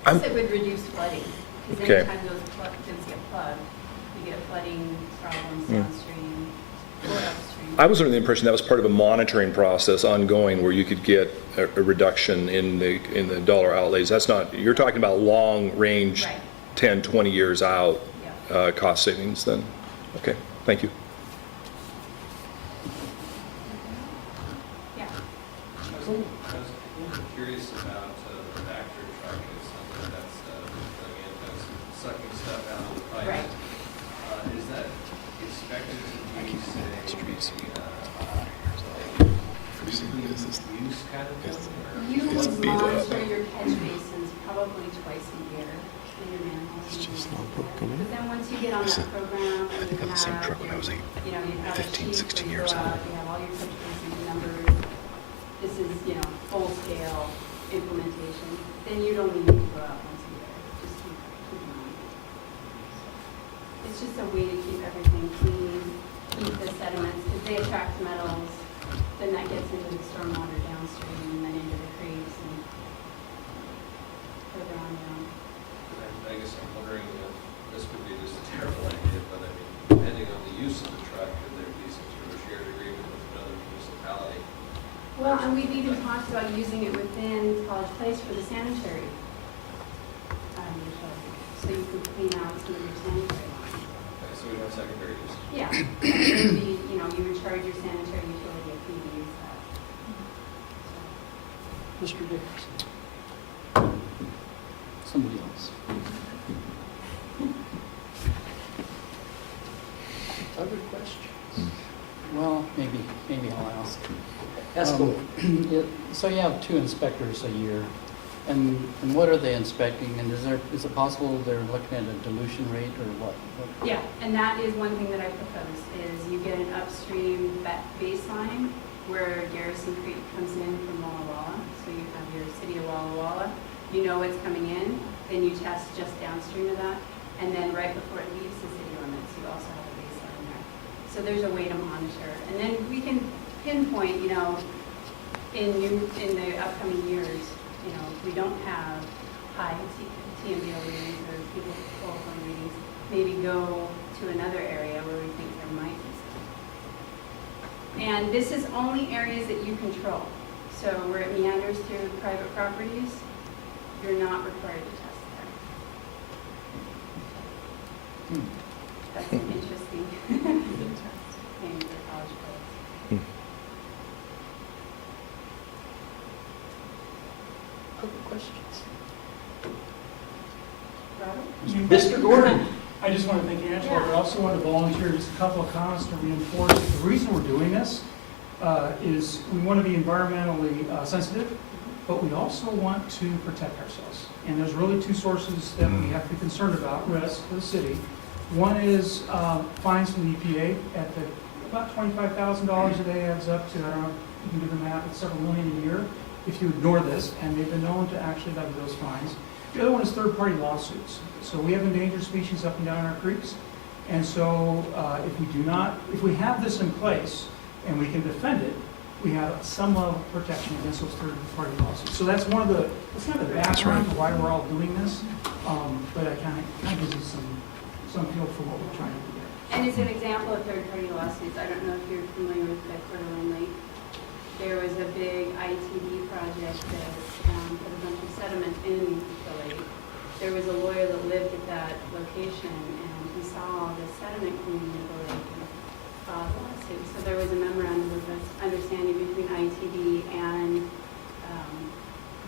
down. Plus, it would reduce flooding, because anytime those things get plugged, you get flooding problems downstream or upstream. I was under the impression that was part of a monitoring process ongoing where you could get a reduction in the dollar outlays. That's not, you're talking about long range, Right. 10, 20 years out Yeah. cost savings then. Okay, thank you. Yeah. I was curious about the Vector truck. It's something that's going in, that's sucking stuff out of the pipe. Right. Is that expected to be, say, use kind of thing? You would monitor your catch basins probably twice a year in your manholes. But then once you get on that program, I think I had the same truck when I was you've got 15, 16 years old. You have all your catch basins numbered. This is, full scale implementation. Then you don't need to go out once a year. Just keep monitoring. It's just a way to keep everything clean, keep the sediments, because they attract metals. Then that gets into the stormwater downstream and then into the creeks and further on down. I guess I'm wondering if this could be just a terrible idea, but I mean, depending on the use of the truck, could there be some sort of shared agreement with another municipality? Well, and we've even talked about using it within College Place for the sanitary utility. So you could clean out some of your sanitary lines. Okay, so we don't have secondary use. Yeah. It would be, you would charge your sanitary utility a fee to use that. Mr. Dickerson? Somebody else. Other questions? Well, maybe I'll ask. Ask away. So you have 2 inspectors a year, and what are they inspecting? And is it possible they're looking at a dilution rate or what? Yeah, and that is one thing that I proposed, is you get an upstream baseline where Garrison Creek comes in from Walla Walla. So you have your city of Walla Walla, you know it's coming in, then you test just downstream of that, and then right before it leaves the city limits, you also have a baseline there. So there's a way to monitor. And then we can pinpoint, in the upcoming years, if we don't have high TMDL readings or people qualifying readings, maybe go to another area where we think there might be some. And this is only areas that you control. So where it meanders through private properties, you're not required to test there. That's an interesting thing for college kids. Other questions? Robert? Mr. Gordon? I just want to thank Angela, but I also want to volunteer just a couple of comments to reinforce that the reason we're doing this is we want to be environmentally sensitive, but we also want to protect ourselves. And there's really two sources that we have to be concerned about, risk for the city. One is fines from the EPA at about $25,000 a day adds up to, I don't know, you can do the math, it's several million a year if you ignore this, and they've been known to actually levy those fines. The other one is third-party lawsuits. So we have endangered species up and down our creeks, and so if we have this in place and we can defend it, we have some level of protection against those third-party lawsuits. So that's kind of the background to why we're all doing this, but it kind of gives us some feel for what we're trying to do there. And as an example of third-party lawsuits, I don't know if you're familiar with the Coeur d'Alene Lake. There was a big ITD project that put a bunch of sediment in the lake. There was a lawyer that lived at that location, and he saw all the sediment coming into the lake and filed a lawsuit. So there was a memorandum of understanding between ITD and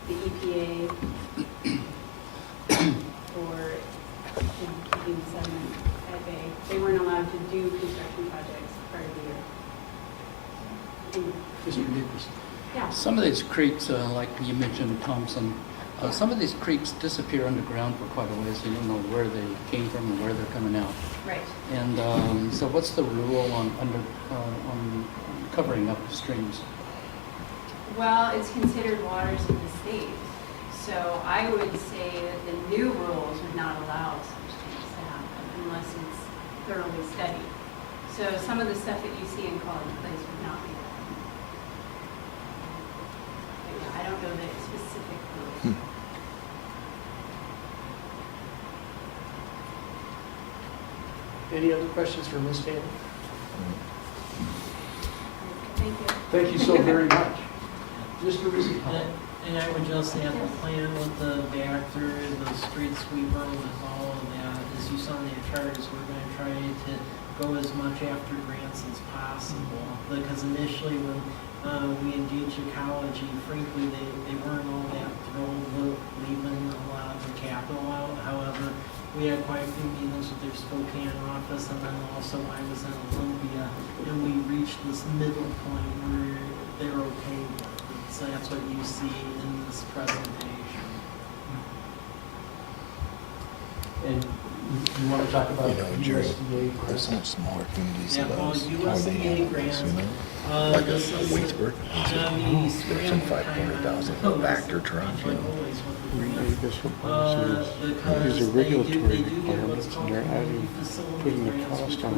the EPA for keeping the sediment at bay. They weren't allowed to do construction projects part of the year. Anyway. Mr. Nicholson? Yeah. Some of these creeks, like you mentioned Thompson, some of these creeks disappear underground for quite a ways. You don't know where they came from and where they're coming out. Right. And so what's the rule on covering up streams? Well, it's considered waters of the state. So I would say that the new rules would not allow such things to happen unless it's thoroughly studied. So some of the stuff that you see in College Place would not be. I don't know the specific rules. Any other questions for Ms. Taylor? Thank you. Thank you so very much. Mr. Rizzi? And I would just add the plan with the Vector, the street sweeper, with all of that. As you saw in the charters, we're going to try to go as much after grants as possible. Because initially when we engaged ecology, frankly, they weren't all that thrilled with leaving a lot of the capital out. However, we had quite a few meetings with their Spokane office, and then also I was in Olympia, and we reached this middle point where they're okay with it. So that's what you see in this presentation. And you want to talk about USDA grants? Some smaller communities Yeah, well, USDA grants, like this is Waitsburg, some 500,000 for a Vector truck, you know. These are regulatory requirements, and they're adding, putting the cost on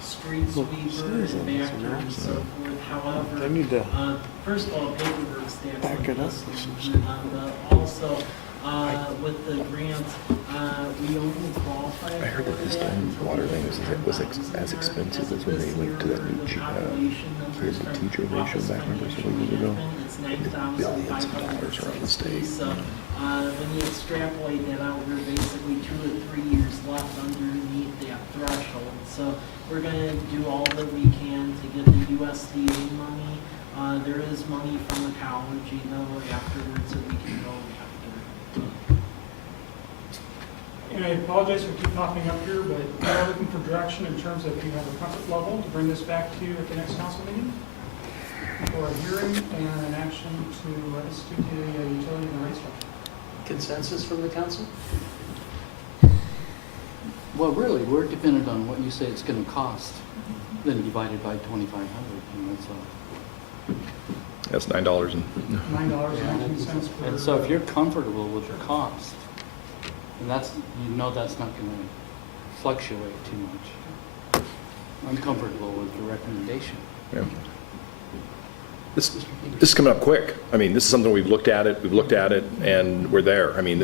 street sweepers and Vector and so forth. However, they need to first of all, paperwork stands back it up. Also, with the grant, we only qualify. I heard that this done water thing was as expensive as when they went to that new kid to teacher ratio back in several years ago. Billions of dollars around the state. So when you extrapolate that out, we're basically 2 to 3 years left underneath that threshold. So we're going to do all that we can to get the USDA money. There is money from ecology though afterwards that we can go after. And I apologize for keep popping up here, but we are looking for direction in terms of if you have a comfort level to bring this back to you at the next council meeting for a hearing and an action to institute the utility and the rate structure. Consensus from the council? Well, really, we're dependent on what you say it's going to cost, then divided by 2,500, and that's all. That's $9 and $9.19 per. And so if you're comfortable with the cost, and that's, you know that's not going to fluctuate too much. I'm comfortable with the recommendation. yeah. This is coming up quick. I mean, this is something we've looked at it, and we're there. I mean,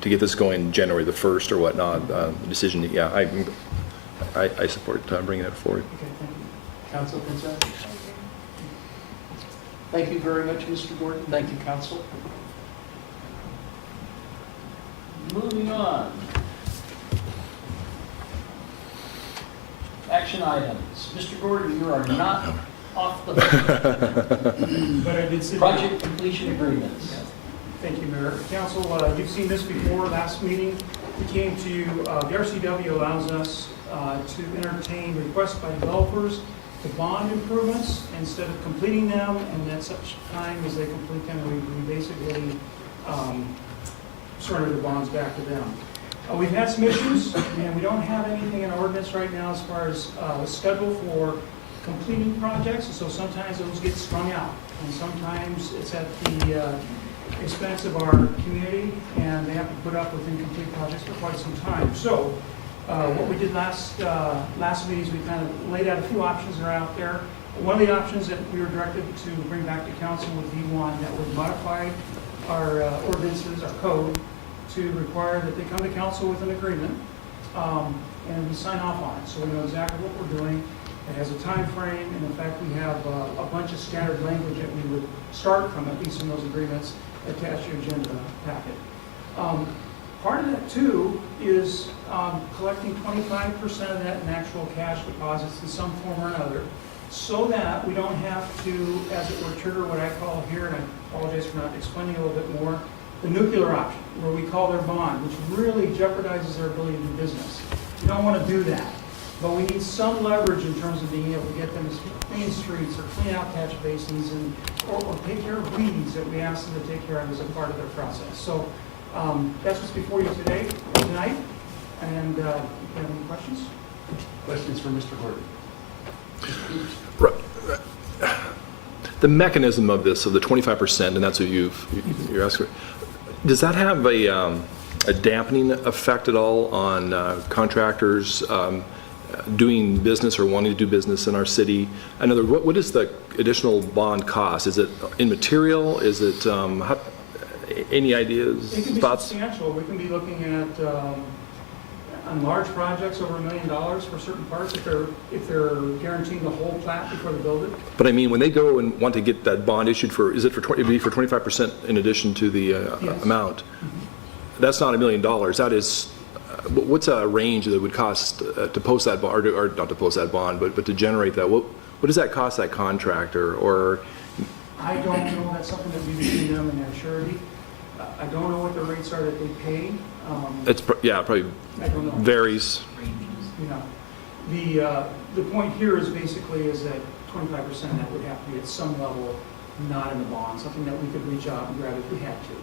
to get this going January the 1st or whatnot, decision, yeah, I support bringing that forward. Okay, thank you. Council consent? Thank you very much, Mr. Gordon. Thank you, council. Moving on. Action items. Mr. Gordon, you are not off the hook. But I did sit. Project completion agreements. Thank you, Mayor. Council, you've seen this before. Last meeting, we came to you, the RCW allows us to entertain requests by developers to bond improvements instead of completing them, and at such time as they complete them, we basically surrender the bonds back to them. We've had some issues, and we don't have anything in ordinance right now as far as the schedule for completing projects, and so sometimes those get strung out, and sometimes it's at the expense of our community, and they have to put up with incomplete projects for quite some time. So what we did last meeting is we kind of laid out a few options that are out there. One of the options that we were directed to bring back to council would be one that would modify our ordinances, our code, to require that they come to council with an agreement and we sign off on it. So we know exactly what we're doing. It has a time frame, and in fact, we have a bunch of scattered language that we would start from, at least in those agreements, attached to your agenda packet. Part of that, too, is collecting 25% of that in actual cash deposits in some form or another, so that we don't have to, as it were, trigger what I call here, and I apologize for not explaining a little bit more, the nuclear option, where we call their bond, which really jeopardizes their ability to do business. We don't want to do that, but we need some leverage in terms of being able to get them to clean streets or clean out catch basins and or take care of weeds that we ask them to take care of as a part of their process. So that's what's before you tonight. And if you have any questions? Questions for Mr. Gordon? The mechanism of this, of the 25%, and that's what you're asking, does that have a dampening effect at all on contractors doing business or wanting to do business in our city? In other words, what is the additional bond cost? Is it immaterial? Is it, any ideas, It can be thoughts? substantial. We can be looking at, on large projects, over $1 million for certain parts, if they're guaranteeing the whole plat before they build it. But I mean, when they go and want to get that bond issued for, is it for, it'd be for 25% in addition to the Yes. amount? Mm-hmm. That's not $1 million. That is, what's a range that it would cost to post that bond, or not to post that bond, but to generate that? What does that cost that contractor? Or I don't know. That's something that we between them and their surety. I don't know what the rates are that they pay. it's probably I don't know. varies. You know, the point here is basically is that 25% that would have to be at some level, not in the bond, something that we could reach out and grab if we had to.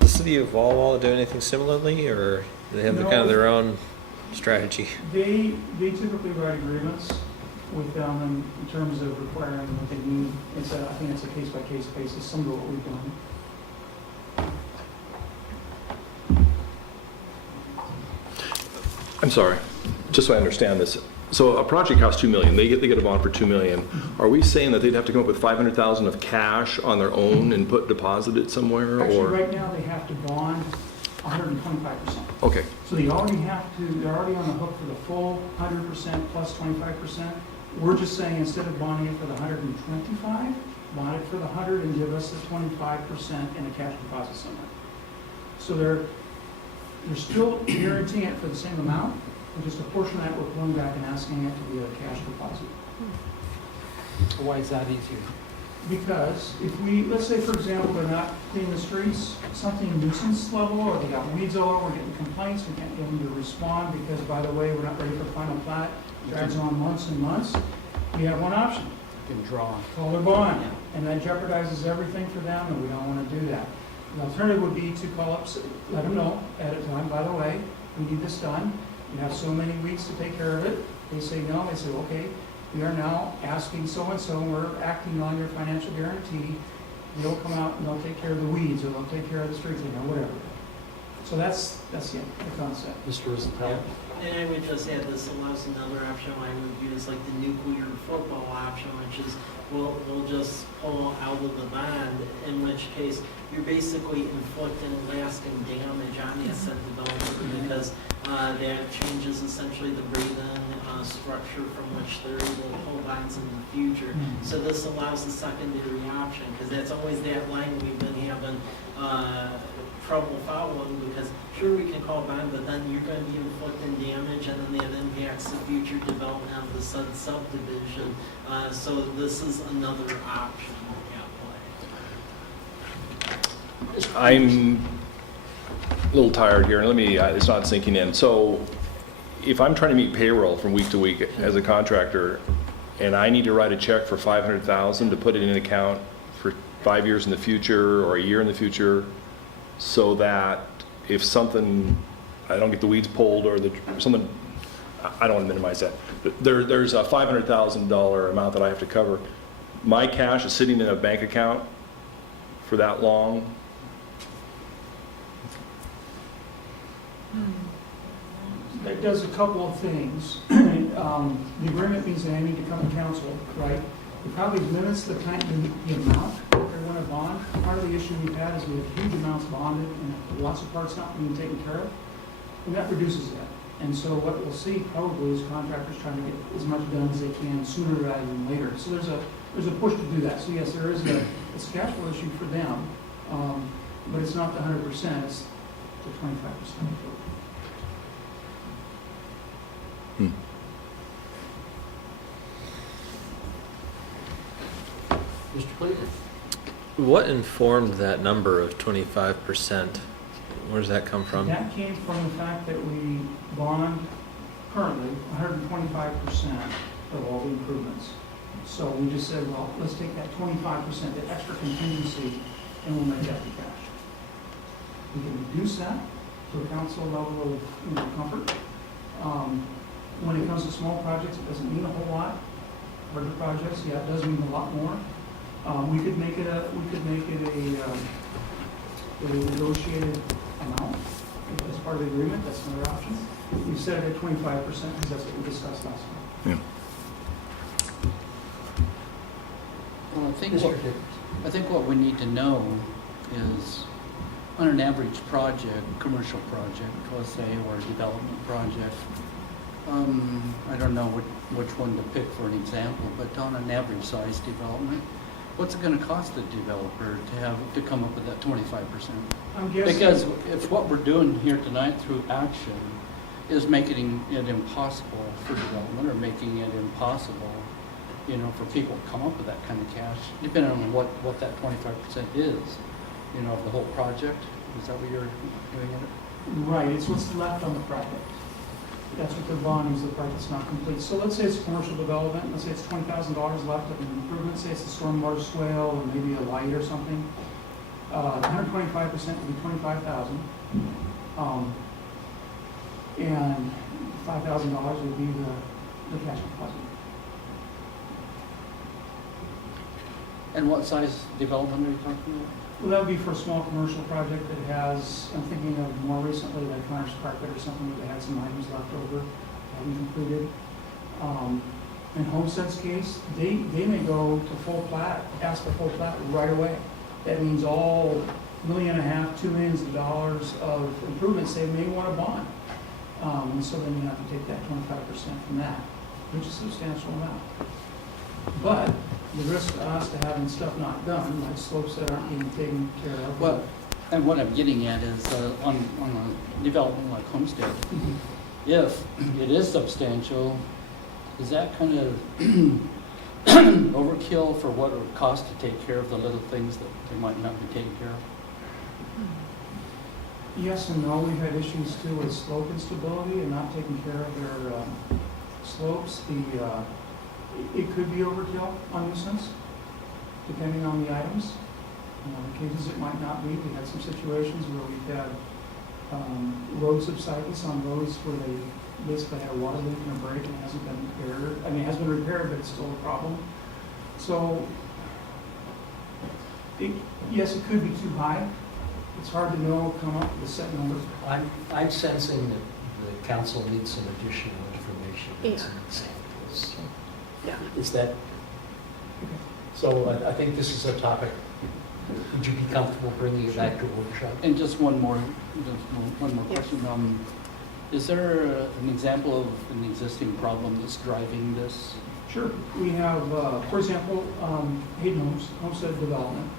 Does the city of Walla Walla do anything similarly, or do they have kind of their own strategy? They typically write agreements with them in terms of requiring what they need. I think it's a case-by-case basis, some of what we've done. I'm sorry, just so I understand this. So a project costs $2 million. They get a bond for $2 million. Are we saying that they'd have to come up with $500,000 of cash on their own and deposit it somewhere? Actually, or right now, they have to bond 125%. Okay. So they're already on the hook for the full 100% plus 25%. We're just saying instead of bonding it for the 125, bond it for the 100 and give us the 25% in a cash deposit somewhere. So they're still guaranteeing it for the same amount, and just a portion of that we're pulling back and asking it to be a cash deposit. Why is that easier? Because if let's say for example, they're not cleaning the streets, something nuisance level, or they got weeds all over, we're getting complaints, we can't get them to respond because, by the way, we're not ready for final plat, drags on months and months, we have one option. You can draw. Call their bond, and that jeopardizes everything for them, and we don't want to do that. The alternative would be to call up, let them know ahead of time, by the way, we need this done, you have so many weeks to take care of it. They say no, they say, okay, we are now asking so-and-so, we're acting on your financial guarantee. They'll come out and they'll take care of the weeds, or they'll take care of the streets, whatever. So that's the concept. Mr. Rosenthal? And I would just add, this allows another option I would use, like the nuclear football option, which is we'll just pull out of the bond, in which case you're basically inflicting lasting damage on the asset development because that changes essentially the breathing structure from which they're able to pull bonds in the future. So this allows a secondary option, because that's always that line we've been having trouble following, because sure we can call bond, but then you're going to be inflicting damage, and then that impacts the future development of the subdivision. So this is another option at play. I'm a little tired here, and it's not sinking in. So if I'm trying to meet payroll from week to week as a contractor, and I need to write a check for $500,000 to put it in an account for 5 years in the future or a year in the future, so that if something, I don't get the weeds pulled or something, I don't want to minimize that. There's a $500,000 amount that I have to cover. My cash is sitting in a bank account for that long. That does a couple of things. The agreement means that I need to come to council, right? It probably limits the amount that they want to bond. Part of the issue we've had is we have huge amounts bonded and lots of parts not being taken care of, and that reduces that. And so what we'll see probably is contractors trying to get as much done as they can sooner rather than later. So there's a push to do that. So yes, it's a cash flow issue for them, but it's not the 100%, it's the 25%. Mr. Clayton? What informed that number of 25%? Where does that come from? That came from the fact that we bond currently 125% of all the improvements. So we just said, well, let's take that 25%, the extra contingency, and we'll make that the cash. We can reduce that to a council level of comfort. When it comes to small projects, it doesn't mean a whole lot. Larger projects, yeah, it does mean a lot more. We could make it a negotiated amount as part of the agreement. That's another option. We set it at 25% because that's what we discussed last time. Yeah. Well, I think what we need to know is, on an average project, commercial project, let's say, or a development project, I don't know which one to pick for an example, but on an average size development, what's it going to cost the developer to come up with that 25%? I'm guessing. Because if what we're doing here tonight through action is making it impossible for development, or making it impossible, for people to come up with that kind of cash, depending on what that 25% is, of the whole project. Is that what you're doing in it? Right, it's what's left on the project. That's what they're bonding, is the part that's not complete. So let's say it's commercial development, let's say it's $20,000 left of an improvement, say it's a stormwater swale or maybe a light or something. 125% would be $25,000. And $5,000 would be the cash deposit. And what size development are you talking about? Well, that would be for a small commercial project that has, I'm thinking of more recently, like Connors Carpet or something, where they had some items left over, haven't completed. In Homestead's case, they may go to full plat, ask for full plat right away. That means all $1.5 million, $2 million of improvements they may want to bond. And so then you have to take that 25% from that, which is a substantial amount. But the risk to us to having stuff not done, like slopes that aren't being taken care of. Well, and what I'm getting at is on a development like Homestead, if it is substantial, is that kind of overkill for what it would cost to take care of the little things that they might not be taken care of? Yes and no. We've had issues too with slope instability and not taking care of their slopes. It could be overkill on nuisance, depending on the items. In cases it might not be. We had some situations where we've had road subsidence on roads where they basically had a water leak and a break and it hasn't been repaired. I mean, it has been repaired, but it's still a problem. So, yes, it could be too high. it's hard to know, come up with a set number. I'm sensing that the council needs some additional information and some examples. Yeah. Is that, so I think this is a topic, would you be comfortable bringing it back to a workshop? And just one more question. Is there an example of an existing problem that's driving this? Sure. We have, for example, Hayden Homes, homestead development.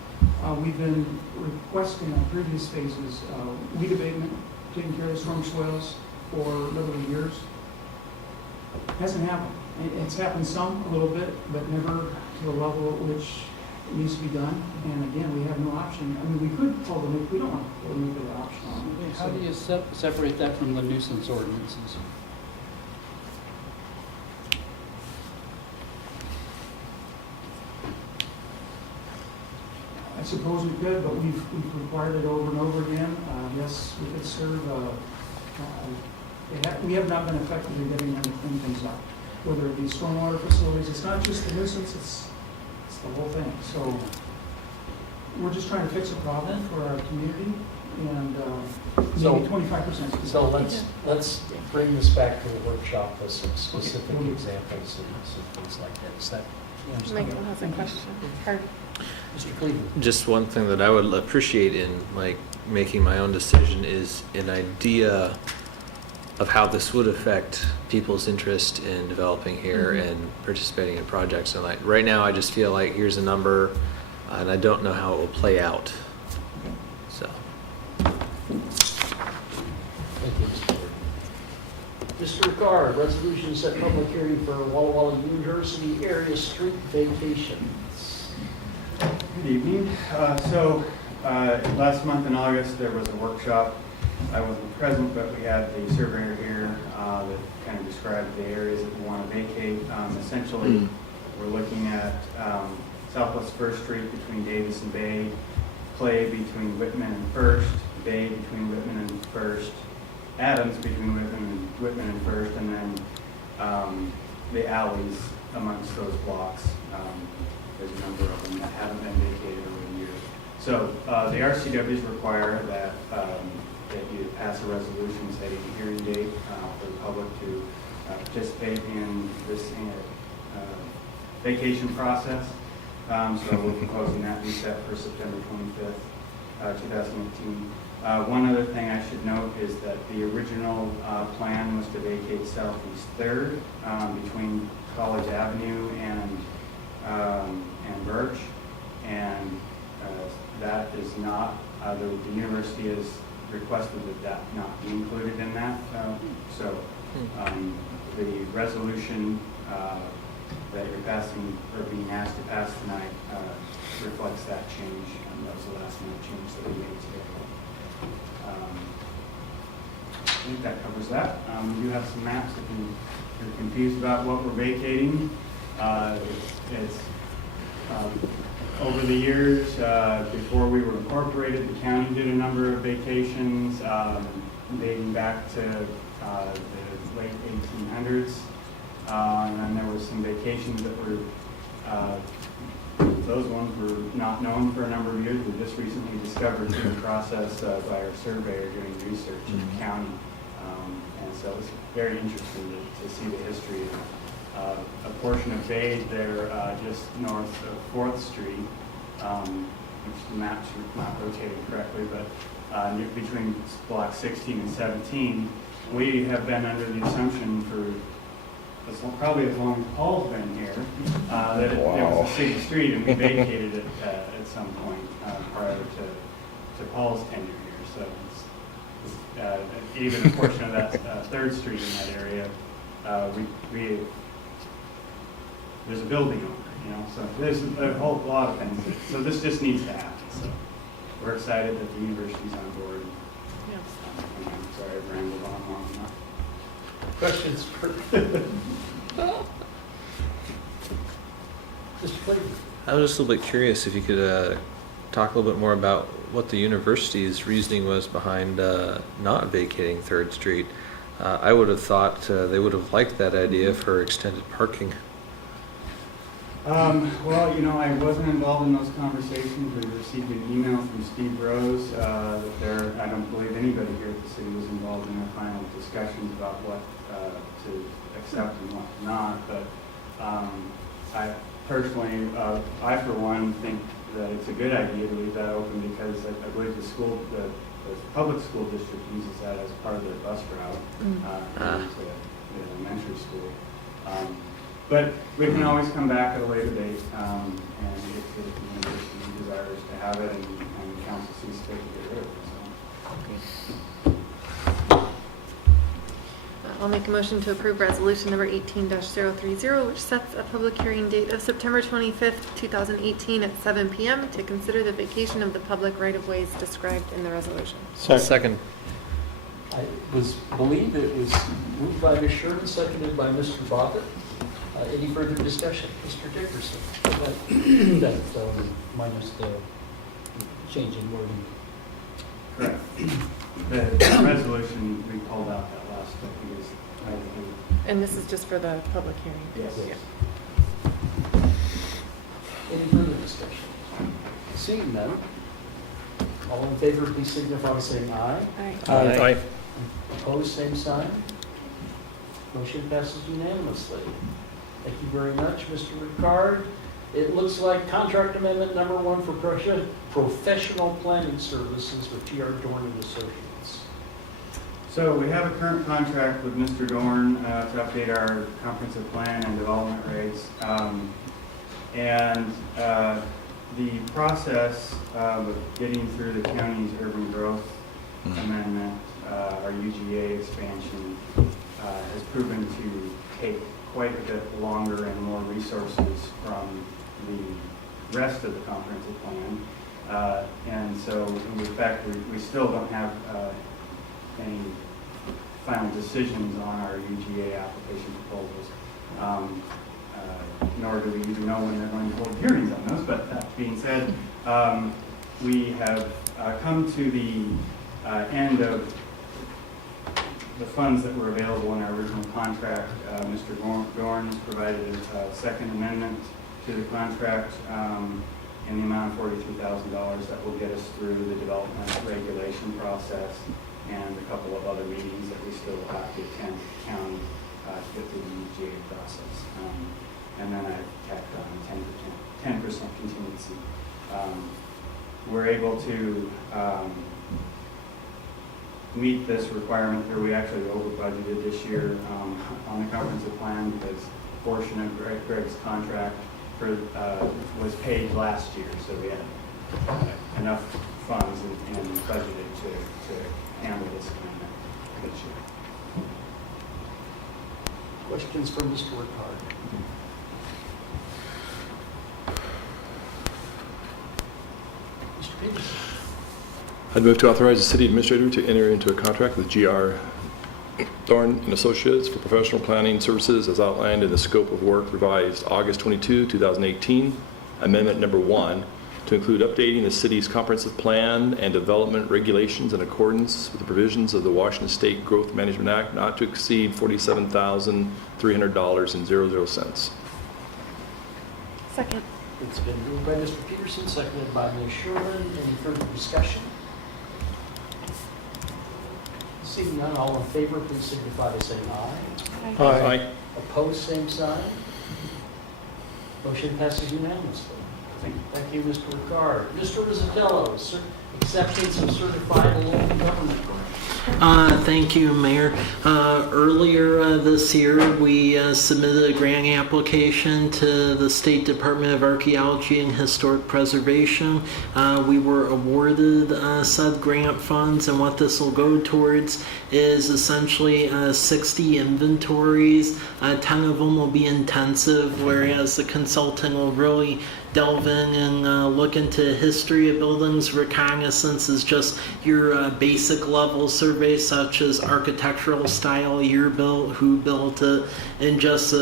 We've been requesting on previous phases weed abatement, taking care of storm swales for literally years. Hasn't happened. It's happened some, a little bit, but never to the level at which it needs to be done. And again, we have no option. I mean, we could pull them if we don't want to pull them, the option on it. How do you separate that from the nuisance ordinances? I suppose we could, but we've required it over and over again. Yes, we could serve, we have not been effective in getting them to clean things up. Whether it be stormwater facilities, it's not just the nuisance, it's the whole thing. So we're just trying to fix a problem for our community and maybe 25%. So let's bring this back to the workshop with some specific examples and some things like that. Is that? Michael has a question. Or- Mr. Cleveland. Just one thing that I would appreciate in like making my own decision is an idea of how this would affect people's interest in developing here and participating in projects. And like right now, I just feel like here's a number, and I don't know how it will play out. So. Thank you, Mr. Gordon. Mr. Ricard, resolution to set public hearing for Walla Walla University area street vacations. Good evening. Last month in August, there was a workshop. I wasn't present, but we had the surveyor here that kind of described the areas that we want to vacate. Essentially, we're looking at Southwest First Street between Davis and Bay, Clay between Whitman and First, Bay between Whitman and First, Adams between Whitman and First, and then the alleys amongst those blocks. There's a number of them that haven't been vacated over the years. So the RCWs require that you pass a resolution setting a hearing date for the public to participate in this vacation process. So we're proposing that be set for September 25th, 2018. One other thing I should note is that the original plan was to vacate Southeast 3rd between College Avenue and Birch, and that is not, the university has requested that not be included in that. The resolution that you're passing, or being asked to pass tonight, reflects that change, and that was the last minute change that we made today. I think that covers that. We do have some maps if you're confused about what we're vacating. It's over the years, before we were incorporated, the county did a number of vacations dating back to the late 1800s. And then there was some vacations that were, those ones were not known for a number of years. We just recently discovered through the process by our surveyor doing research in the county. And so it's very interesting to see the history of a portion of Bay there just north of 4th Street, which the maps are not rotated correctly, but between block 16 and 17, we have been under the assumption for probably as long as Paul's been here, that it was a city street, and we vacated it at some point prior to Paul's tenure here. So even a portion of that 3rd Street in that area, there's a building over, so there's a whole lot of things. So this just needs to happen. So we're excited that the university's on board. I'm sorry, I've rambled on long enough. Questions for Mr. Clayton? I was just a little bit curious if you could talk a little bit more about what the university's reasoning was behind not vacating 3rd Street. I would have thought they would have liked that idea for extended parking. Well, I wasn't involved in those conversations. We received an email from Steve Rose that I don't believe anybody here at the city was involved in the final discussions about what to accept and what not. But I personally, I for one think that it's a good idea to leave that open because I believe the public school district uses that as part of their bus route to the elementary school. But we can always come back at a later date, and if the university desires to have it and the council sees fit to get rid of it. I'll make a motion to approve resolution number 18-030, which sets a public hearing date of September 25th, 2018 at 7 p.m. to consider the vacation of the public right-of-ways described in the resolution. Second. I believe it was moved by Ms. Sherman, seconded by Mr. Bobbitt. Any further discussion? Mr. Dickerson? That minus the change in wording. Correct. The resolution, we called out that last step because I think. And this is just for the public hearing? Yes. Yeah. Any further discussion? Seeing none, all in favor, please signify by saying aye. Aye. Opposed, same sign. Motion passes unanimously. Thank you very much, Mr. Ricard. It looks like contract amendment number 1 for professional planning services with T.R. Dorn and Associates. So we have a current contract with Mr. Dorn to update our comprehensive plan and development rates. The process of getting through the county's urban growth amendment, our UGA expansion, has proven to take quite a bit longer and more resources from the rest of the comprehensive plan. And so, in fact, we still don't have any final decisions on our UGA application proposals. Nor do we even know when they're going to hold hearings on those. But that being said, we have come to the end of the funds that were available in our original contract. Mr. Dorn has provided a second amendment to the contract in the amount of $43,000 that will get us through the development regulation process and a couple of other meetings that we still have to attend at the county to get through the UGA process. And then I've tacked on 10% contingency. We're able to meet this requirement here. We actually over budgeted this year on the comprehensive plan because a portion of Greg's contract was paid last year, so we had enough funds and budgeted to handle this amendment this year. Questions from Mr. Ricard? Mr. Peterson? I'd move to authorize the city administrator to enter into a contract with G.R. Thorne and Associates for professional planning services as outlined in the scope of work revised August 22, 2018, amendment number 1, to include updating the city's comprehensive plan and development regulations in accordance with the provisions of the Washington State Growth Management Act, not to exceed $47,300.00. Second. It's been moved by Mr. Peterson, seconded by Ms. Sherman. Any further discussion? Seeing none, all in favor, please signify by saying aye. Aye. Opposed, same sign. Motion passes unanimously. Thank you, Mr. Ricard. Mr. Rizzatello, acceptance of certified local government grant. Thank you, Mayor. Earlier this year, we submitted a grant application to the State Department of Archaeology and Historic Preservation. We were awarded said grant funds, and what this will go towards is essentially 60 inventories. 10 of them will be intensive, whereas the consultant will really delve in and look into history of buildings. Reconnaissance is just your basic level survey, such as architectural style, year built, who built it, and just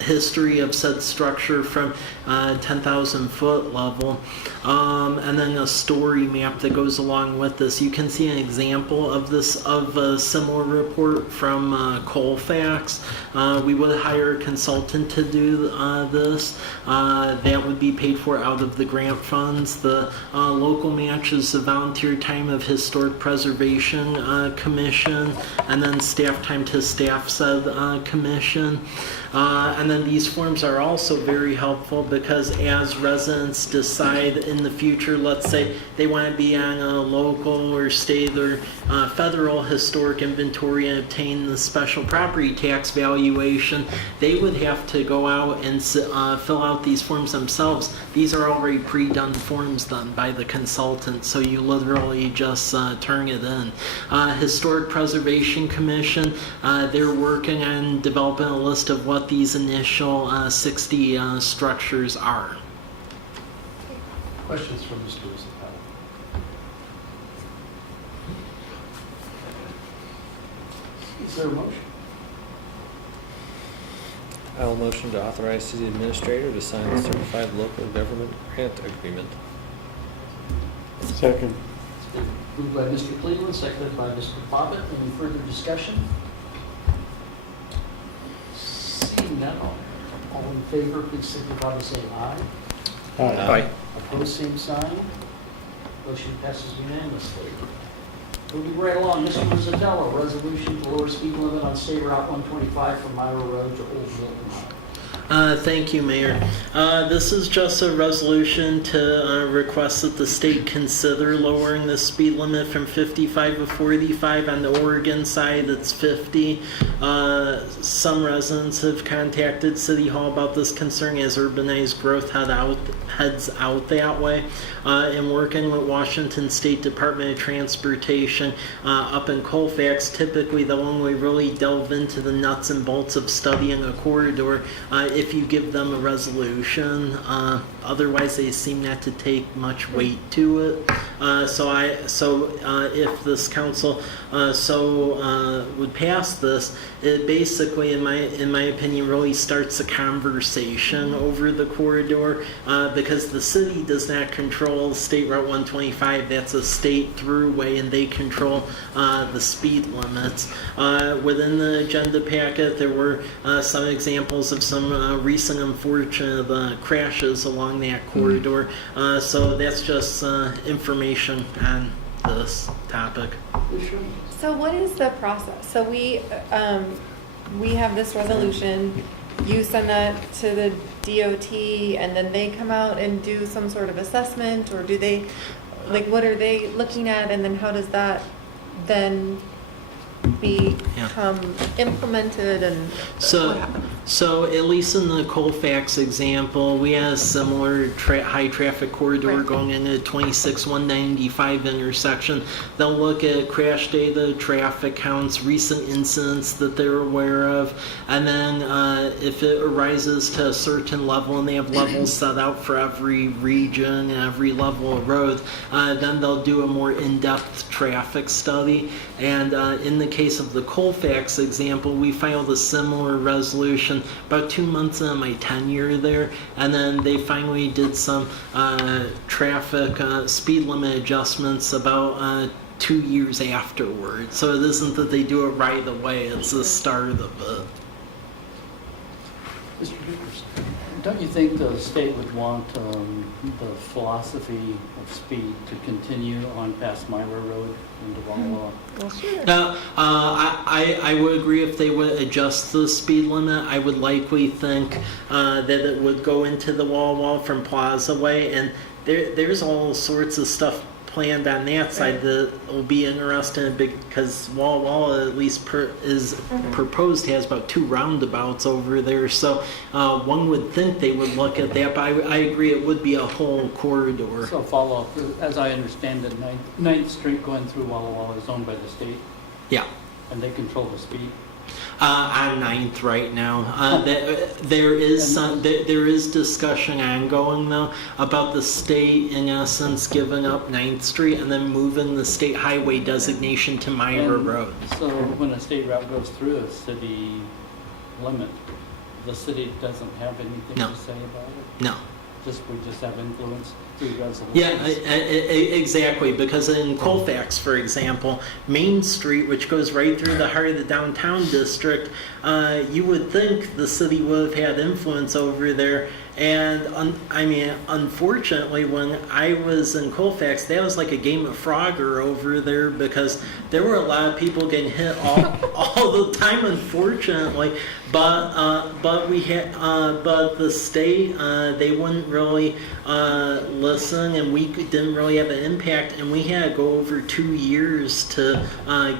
history of said structure from 10,000 foot level, and then a story map that goes along with this. You can see an example of this, of a similar report from Colfax. We would hire a consultant to do this. That would be paid for out of the grant funds. The local match is the volunteer time of Historic Preservation Commission, and then staff time to staff said commission. And then these forms are also very helpful because as residents decide in the future, let's say they want to be on a local or state or federal historic inventory and obtain the special property tax valuation, they would have to go out and fill out these forms themselves. These are already pre-done forms done by the consultant, so you literally just turn it in. Historic Preservation Commission, they're working on developing a list of what these initial 60 structures are. Questions from Mr. Isabella? Is there a motion? I will motion to authorize city administrator to sign the certified local government grant agreement. Second. It's been moved by Mr. Cleveland, seconded by Mr. Bobbitt. Any further discussion? Seeing none, all in favor, please signify by saying aye. Aye. Opposed, same sign. Motion passes unanimously. Moving right along, Mr. Rizzatello, resolution to lower speed limit on State Route 125 from Myra Road to Old Milton Road. Thank you, Mayor. This is just a resolution to request that the state consider lowering the speed limit from 55 to 45. On the Oregon side, it's 50. Some residents have contacted City Hall about this concern as urbanized growth heads out that way. In working with Washington State Department of Transportation up in Colfax, typically they'll only really delve into the nuts and bolts of studying a corridor if you give them a resolution. Otherwise, they seem not to take much weight to it. So if this council would pass this, it basically, in my opinion, really starts a conversation over the corridor because the city does not control State Route 125. That's a state throughway, and they control the speed limits. Within the agenda packet, there were some examples of some recent unfortunate crashes along that corridor. So that's just information on this topic. So what is the process? So we have this resolution, you send that to the DOT, and then they come out and do some sort of assessment, or do they, like, what are they looking at, and then how does that then become implemented, and what happens? So at least in the Colfax example, we had a similar high traffic corridor going into 26-195 intersection. They'll look at crash data, traffic counts, recent incidents that they're aware of, and then if it arises to a certain level, and they have levels set out for every region and every level of road, then they'll do a more in-depth traffic study. And in the case of the Colfax example, we filed a similar resolution about 2 months into my tenure there, and then they finally did some traffic speed limit adjustments about 2 years afterwards. So it isn't that they do it right away, it's the start of it. Mr. Dickerson. Don't you think the state would want the philosophy of speed to continue on past Myra Road into Walla Walla? Well, sure. I would agree if they would adjust the speed limit. I would likely think that it would go into the Walla Walla from Plaza Way, and there's all sorts of stuff planned on that side that will be interesting because Walla Walla, at least is proposed, has about 2 roundabouts over there. So one would think they would look at that, but I agree it would be a whole corridor. So follow up, as I understand it, 9th Street going through Walla Walla is owned by the state? Yeah. And they control the speed? On 9th right now. There is discussion ongoing though about the state in essence giving up 9th Street and then moving the state highway designation to Myra Road. So when a state route goes through a city limit, the city doesn't have anything No. to say about it? No. We just have influence through resolutions? Yeah, exactly, because in Colfax, for example, Main Street, which goes right through the heart of the downtown district, you would think the city would have had influence over there. And I mean, unfortunately, when I was in Colfax, that was like a game of Frogger over there, because there were a lot of people getting hit all the time, unfortunately. But we had, but the state, they wouldn't really listen, and we didn't really have an impact, and we had to go over 2 years to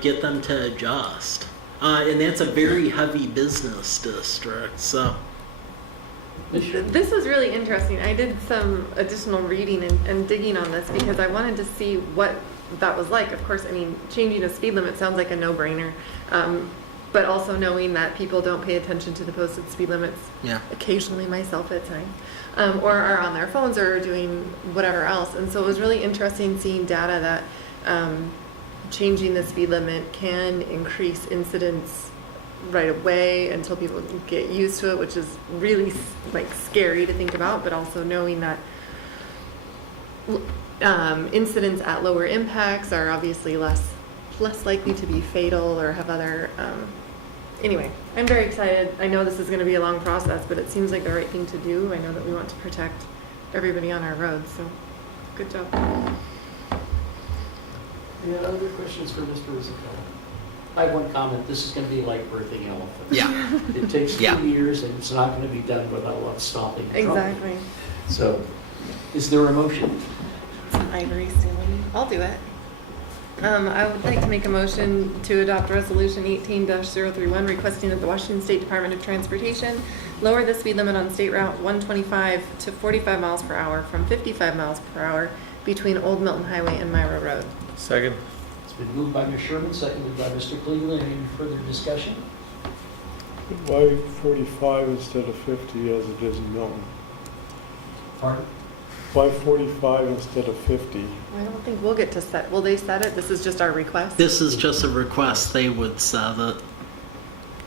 get them to adjust. And that's a very heavy business district, so. This was really interesting. I did some additional reading and digging on this because I wanted to see what that was like. Of course, I mean, changing a speed limit sounds like a no-brainer, but also knowing that people don't pay attention to the posted speed limits, Yeah. occasionally myself at times, or are on their phones or doing whatever else. And so it was really interesting seeing data that changing the speed limit can increase incidents right away until people get used to it, which is really like scary to think about, but also knowing that incidents at lower impacts are obviously less likely to be fatal or have other anyway, I'm very excited. I know this is going to be a long process, but it seems like the right thing to do. I know that we want to protect everybody on our roads, so good job. Any other questions for Mr. Rizzatello? I have one comment. This is going to be like birthing elephants. Yeah. It takes 2 Yeah. years, and it's not going to be done without a lot of stopping. and Exactly. trumping. So, is there a motion? Ivory stealing. I'll do it. I would like to make a motion to adopt Resolution 18-031 requesting that the Washington State Department of Transportation lower the speed limit on State Route 125 to 45 miles per hour from 55 miles per hour between Old Milton Highway and Myra Road. Second. It's been moved by Ms. Sherman, seconded by Mr. Cleveland. Any further discussion? Why 45 instead of 50 as it is in Milton? Pardon? Why 45 instead of 50? I don't think we'll get to set. Will they set it? This is just our request. This is just a request. They would set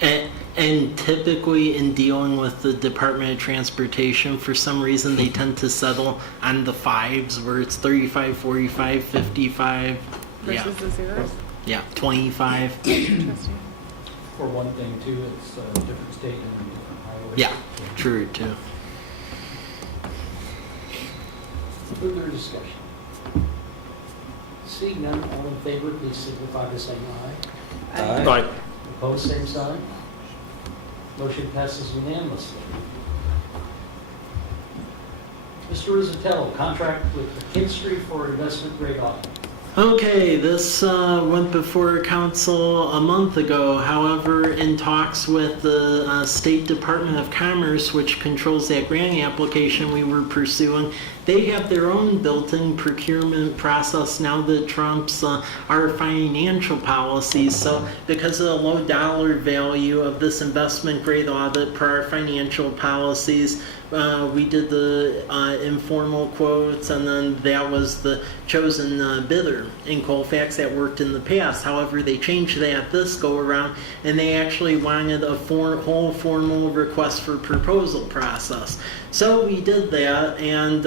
it. And typically in dealing with the Department of Transportation, for some reason they tend to settle on the fives where it's 35, 45, 55. Versus the zeros. Yeah, 25. Interesting. For one thing too, it's a different state and a different highway. Yeah, true too. Further discussion? Seeing none, all in favor, please signify by saying aye. Aye. Opposed, same sign. Motion passes unanimously. Mr. Rizzatello, contract with McKinstry for investment grade audit. Okay, this went before council a month ago. However, in talks with the State Department of Commerce, which controls that grant application we were pursuing, they have their own built-in procurement process now that trumps our financial policies. So because of the low dollar value of this investment grade audit per our financial policies, we did the informal quotes, and then that was the chosen bidder in Colfax that worked in the past. However, they changed that this go around, and they actually wanted a whole formal request for proposal process. So we did that, and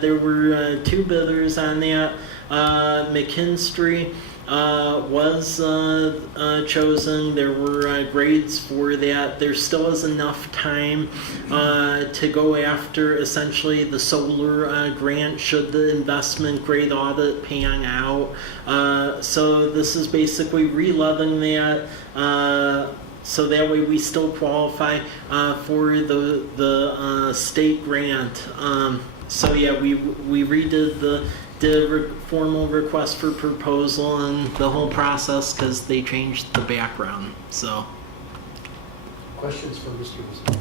there were 2 bidders on that. McKinstry was chosen. There were grades for that. There still is enough time to go after essentially the solar grant should the investment grade audit pan out. So this is basically reloving that. So that way we still qualify for the state grant. So yeah, we redid the formal request for proposal and the whole process because they changed the background. So Questions for Mr. Rizzatello?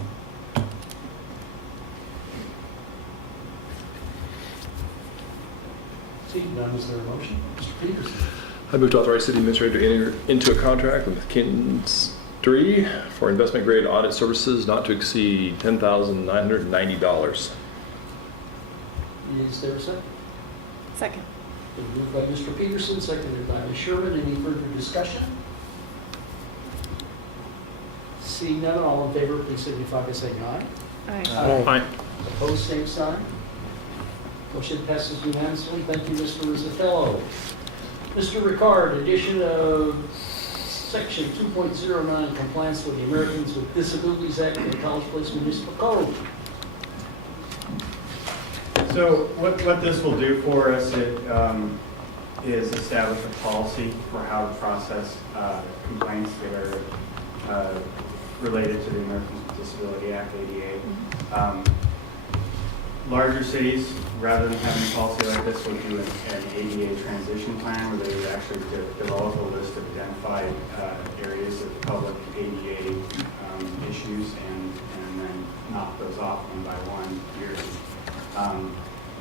Seeing none, is there a motion? Mr. Peterson? I move to authorize city administrator to enter into a contract with McKinstry for investment grade audit services not to exceed $10,990. Is there a second? Second. Been moved by Mr. Peterson, seconded by Ms. Sherman. Any further discussion? Seeing none, all in favor, please signify by saying aye. Aye. Opposed, same sign. Motion passes unanimously. Thank you, Mr. Rizzatello. Mr. Ricard, addition of section 2.09, compliance with the Americans with Disabilities Act of the College Place Municipal Code. So what this will do for us, is establish a policy for how to process complaints that are related to the Americans with Disability Act, ADA. Larger cities, rather than having a policy like this, would do an ADA transition plan where they would actually develop a list of identified areas of public ADA issues and then knock those off one by one yearly.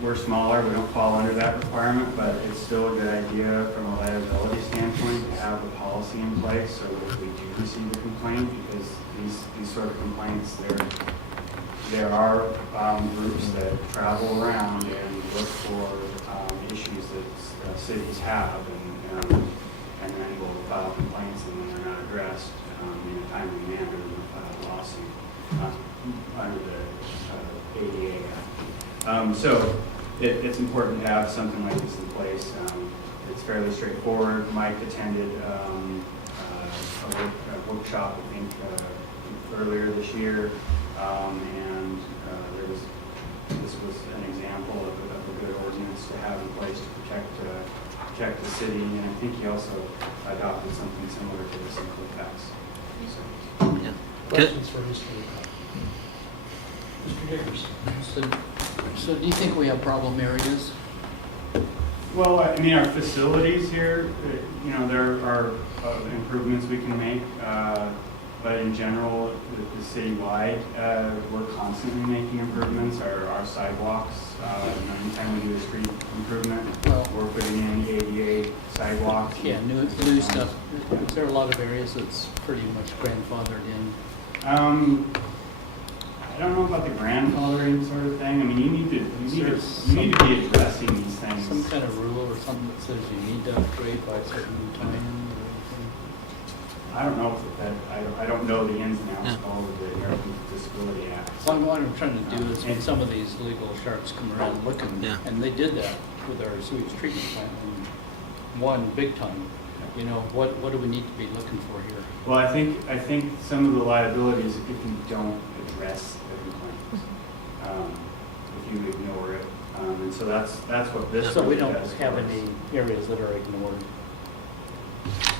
We're smaller, we don't fall under that requirement, but it's still a good idea from a liability standpoint to have a policy in place so that if we do receive a complaint, because these sort of complaints, there are groups that travel around and look for issues that cities have and then will file complaints and when they're not addressed in a timely manner, they'll file a lawsuit under the ADA Act. So it's important to have something like this in place. It's fairly straightforward. Mike attended a workshop, I think, earlier this year, and this was an example of a good ordinance to have in place to protect the city, and I think he also adopted something similar to this in Colfax. Questions for Mr. Ricard? Mr. Dickerson. So do you think we have problem areas? Well, I mean, our facilities here, there are improvements we can make, but in general, the citywide, we're constantly making improvements. Our sidewalks, anytime we do a street improvement, we're putting in ADA sidewalks. Yeah, new stuff. Is there a lot of areas that's pretty much grandfathered in? I don't know about the grandfathering sort of thing. I mean, you need to be addressing these things. Some kind of rule or something that says you need to upgrade by a certain time or anything? I don't know I don't know the ins and outs of all of the Americans with Disability Act. Well, what I'm trying to do is when some of these legal sharks come around looking, and they did that with our sewage treatment plant, and one big time. What do we need to be looking for here? Well, I think some of the liabilities if you don't address the complaints, if you ignore it, and so that's what this. So we don't does have for us. any areas that are ignored.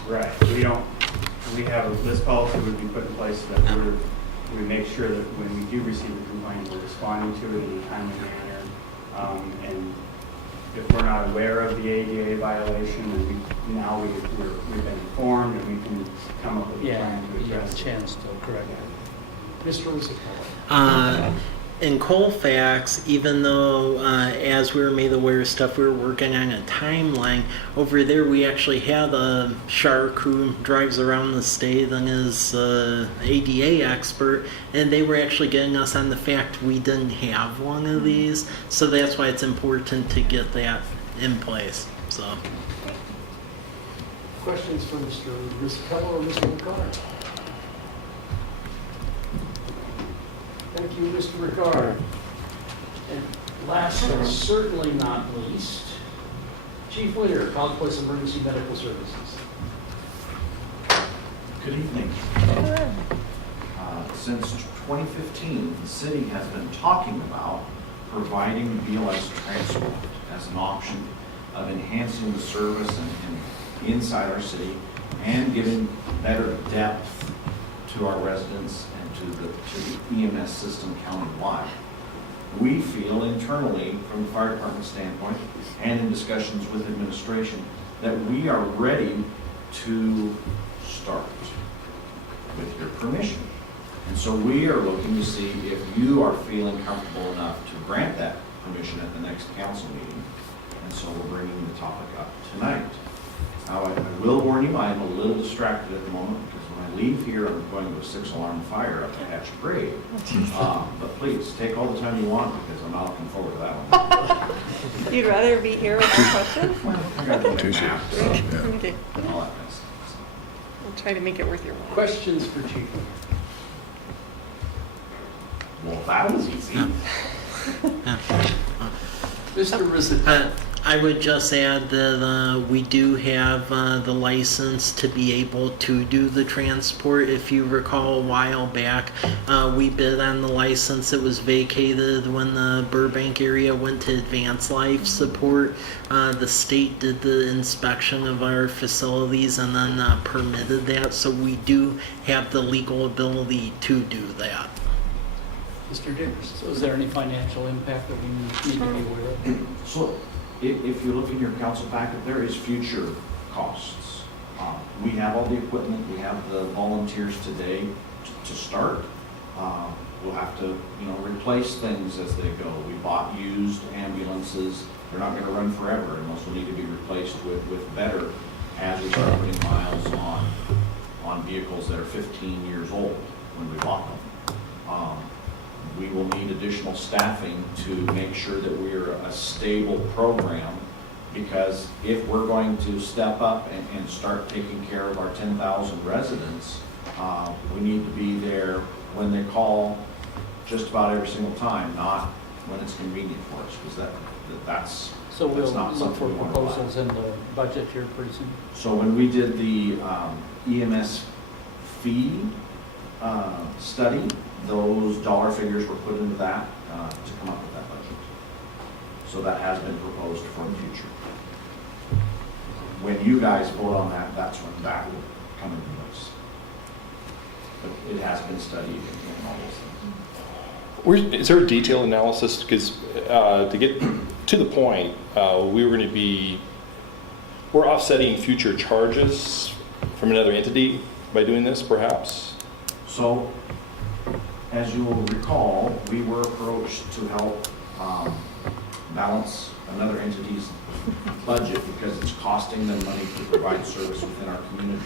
Right. We don't. We have this policy would be put in place so that we make sure that when we do receive a complaint, we're responding to it in a timely manner, and if we're not aware of the ADA violation, then we've been informed and we can come up with a plan to address a chance to correct it. Mr. Rizzo. In Colfax, even though as we were made aware of stuff, we were working on a timeline, over there we actually had a shark who drives around the state and is ADA expert, and they were actually getting us on the fact we didn't have one of these, so that's why it's important to get that in place. So, Questions for Mr. Rizzo or Mr. Ricard? Thank you, Mr. Ricard. And last but certainly not least, Chief Winter, College Place Emergency Medical Services. Good evening. Since 2015, the city has been talking about providing BLS transport as an option of enhancing the service and inside our city and giving better depth to our residents and to the EMS system countywide. We feel internally, from the fire department standpoint, and in discussions with administration, that we are ready to start with your permission. And so we are looking to see if you are feeling comfortable enough to grant that permission at the next council meeting. And so we're bringing the topic up tonight. Now, I will warn you, I am a little distracted at the moment because when I leave here, I'm going to a 6-alarm fire up to Hatch Grade. But please, take all the time you want because I'm not looking forward to that one. You'd rather be here with the questions? I got to look at maps Okay. and all that kind of stuff. I'll try to make it worth your while. Questions for Chief Well, that was easy. Mr. Rizzo. I would just add that we do have the license to be able to do the transport. If you recall, a while back, we bid on the license. It was vacated when the Burbank area went to advanced life support. The state did the inspection of our facilities and then permitted that. So we do have the legal ability to do that. Mr. Dickers, so is there any financial impact that we need to be aware of? So if you look in your council packet, there is future costs. We have all the equipment, we have the volunteers today to start. We'll have to, replace things as they go. We bought used ambulances. They're not going to run forever, and those will need to be replaced with better as we start putting miles on vehicles that are 15 years old when we bought them. We will need additional staffing to make sure that we are a stable program, because if we're going to step up and start taking care of our 10,000 residents, we need to be there when they call just about every single time, not when it's convenient for us, because that's So we'll not look something for we want to allow. proposals in the budget here pretty soon. So when we did the EMS fee study, those dollar figures were put into that to come up with that budget. So that has been proposed for the future. When you guys vote on that, that's when that will come into place. But it has been studied and all those things. Is there a detailed analysis? Because to get to the point, we're offsetting future charges from another entity by doing this, perhaps? So, as you will recall, we were approached to help balance another entity's budget because it's costing them money to provide service within our community.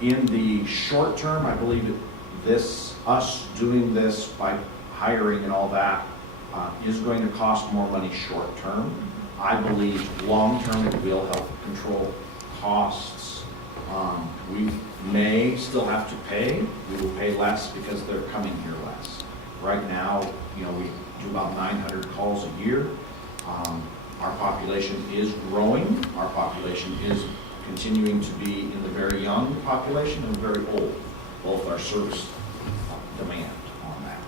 In the short term, I believe us doing this by hiring and all that is going to cost more money short term. I believe long term it will help control costs. We may still have to pay. We will pay less because they're coming here less. Right now, we do about 900 calls a year. Our population is growing. Our population is continuing to be in the very young population and very old, both our service demand on that.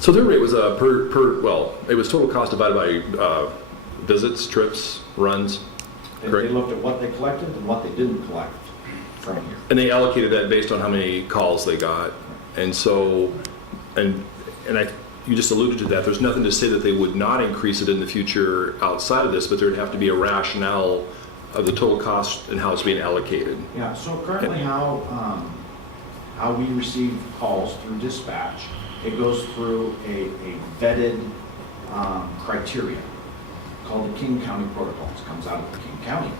So their rate was it was total cost divided by visits, trips, runs. They looked at what they collected and what they didn't collect from here. And they allocated that based on how many calls they got. And so, you just alluded to that. There's nothing to say that they would not increase it in the future outside of this, but there'd have to be a rationale of the total cost and how it's being allocated. Yeah, so currently how we receive calls through dispatch, it goes through a vetted criteria called the King County Protocols. It comes out of King County.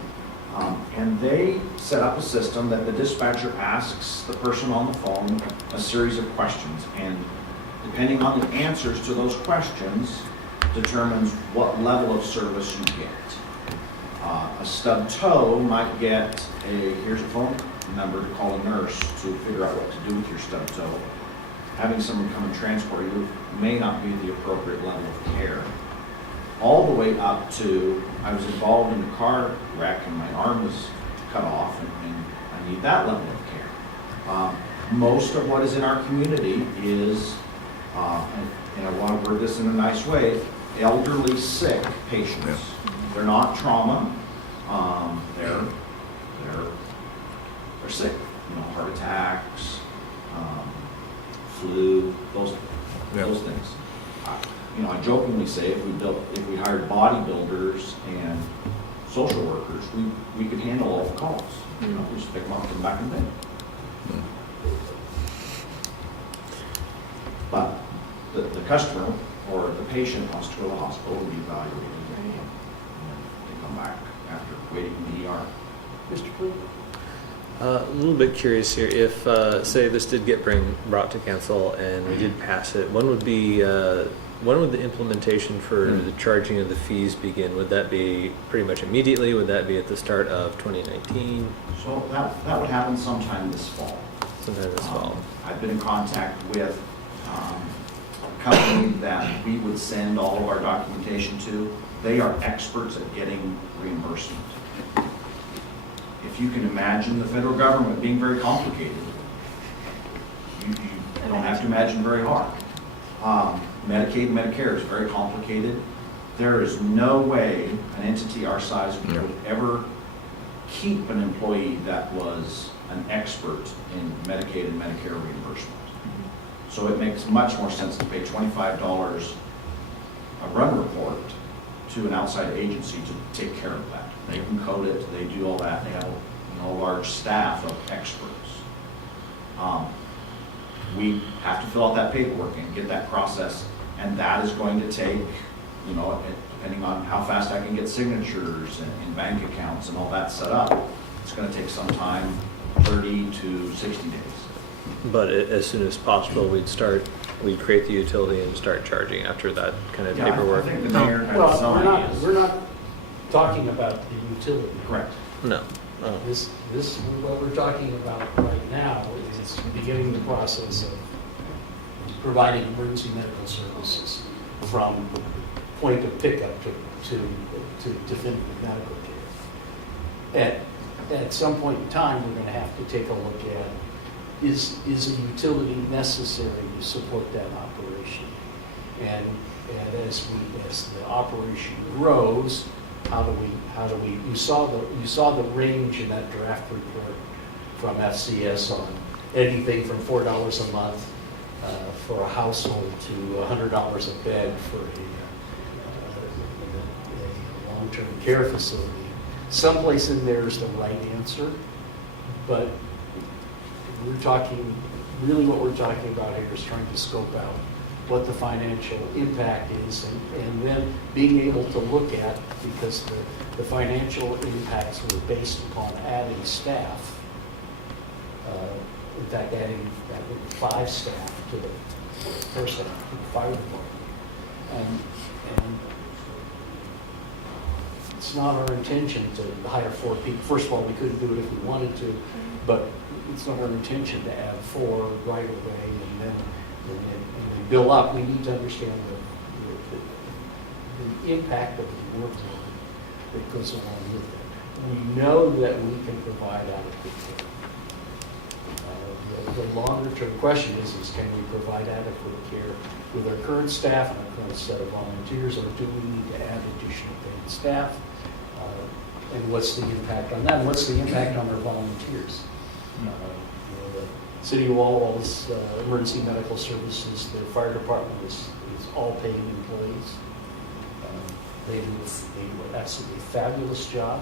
And they set up a system that the dispatcher asks the person on the phone a series of questions, and depending on the answers to those questions determines what level of service you get. A stub toe might get here's a phone number to call a nurse to figure out what to do with your stub toe. Having someone come and transport you may not be the appropriate level of care. All the way up to, I was involved in a car wreck and my arm was cut off and I need that level of care. Most of what is in our community is, and I want to word this in a nice way, elderly sick patients. Yeah. They're not trauma, they're sick, heart attacks, flu, those things. I jokingly say if we hired bodybuilders and social workers, we could handle all the calls. We just pick them up and back in bed. But the customer or the patient wants to go to the hospital and be evaluated, and they come back after waiting in the ER. Mr. Cleveland? A little bit curious here. If, say, this did get brought to council and we did pass it, when would the implementation for the charging of the fees begin? Would that be pretty much immediately? Would that be at the start of 2019? So that would happen sometime this fall. Sometime this fall. I've been in contact with company that we would send all of our documentation to. They are experts at getting reimbursement. If you can imagine the federal government being very complicated, you don't have to imagine very hard. Medicaid, Medicare is very complicated. There is no way an entity our size would ever keep an employee that was an expert in Medicaid and Medicare reimbursement. So it makes much more sense to pay $25 a run report to an outside agency to take care of that. They can code it, they do all that, they have a large staff of experts. We have to fill out that paperwork and get that process, and that is going to take, depending on how fast I can get signatures and bank accounts and all that set up, it's going to take some time, 30 to 60 days. But as soon as possible, we'd create the utility and start charging after that kind of paperwork. I think the mayor had Well, some ideas. we're not talking about the utility. Correct. No. Oh. This, what we're talking about right now is beginning the process of providing emergency medical services from point of pickup to definitive medical care. At some point in time, we're going to have to take a look at, is a utility necessary to support that operation? And as the operation grows, how do we, you saw the range in that draft report from FCS on anything from $4 a month for a household to $100 a bed for a long-term care facility. Someplace in there is the right answer, but what we're talking about here is trying to scope out what the financial impact is, and then being able to look at, because the financial impacts were based upon adding staff. In fact, adding 5 staff to the first fire department. And it's not our intention to hire 4 people. First of all, we couldn't do it if we wanted to, but it's not our intention to add 4 right away and then build up. We need to understand the impact of the workload that goes along with it. We know that we can provide adequate care. The longer term question is can we provide adequate care with our current staff and our current set of volunteers, or do we need to add additional paid staff? And what's the impact on that? And what's the impact on our volunteers? The City of Walla-Walla's emergency medical services, their fire department is all paid employees. They do an absolutely fabulous job,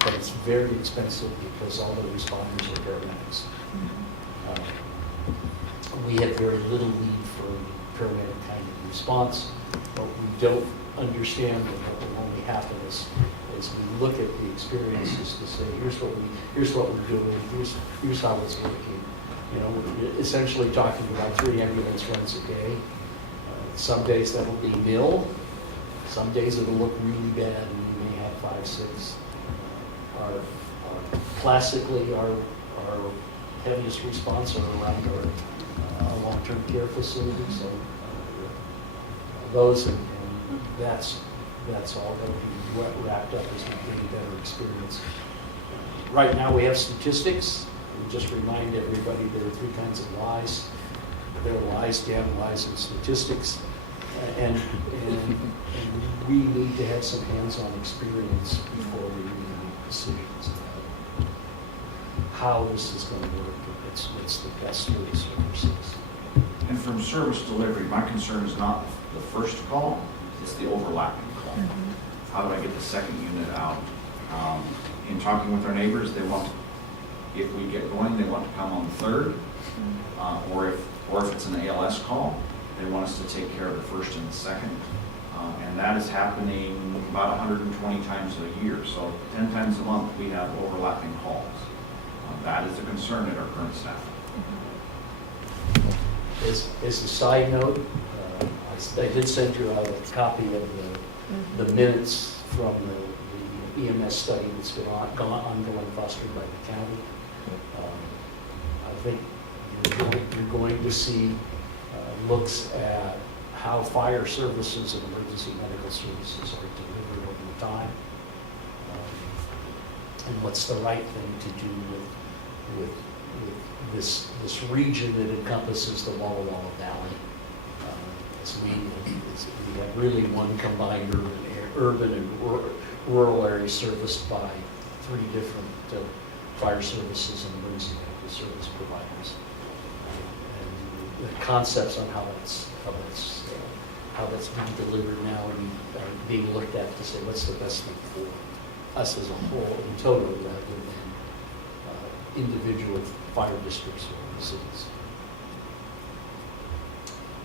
but it's very expensive because all the responders are paramedics. We have very little need for paramedic kind of response, but we don't understand that what will only happen is we look at the experiences to say, here's what we're doing, here's how it's working. We're essentially talking about 3 ambulance runs a day. Some days that'll be nil. Some days it'll look really bad and we may have 5, 6. Classically, our heaviest response are around our long-term care facilities. So those, and that's all going to be wrapped up as we get a better experience. Right now we have statistics. And just remind everybody there are 3 kinds of lies. There are lies, damn lies, and statistics. And we need to have some hands-on experience before we really make decisions about how this is going to work and what's the best service for our citizens. And from service delivery, my concern is not the first call, it's the overlapping call. How do I get the second unit out? In talking with our neighbors, they want, if we get going, they want to come on the 3rd, or if it's an ALS call, they want us to take care of the first and the second. And that is happening about 120 times a year. So 10 times a month we have overlapping calls. That is a concern at our current staff. As a side note, I did send you out a copy of the minutes from the EMS study that's been ongoing, fostered by the county. I think you're going to see looks at how fire services and emergency medical services are delivered over time, and what's the right thing to do with this region that encompasses the Walla Walla Valley. So we have really one combined urban and rural area serviced by 3 different fire services and emergency medical service providers. And the concepts on how that's being delivered now are being looked at to say what's the best thing for us as a whole in total, rather than individual fire districts or cities.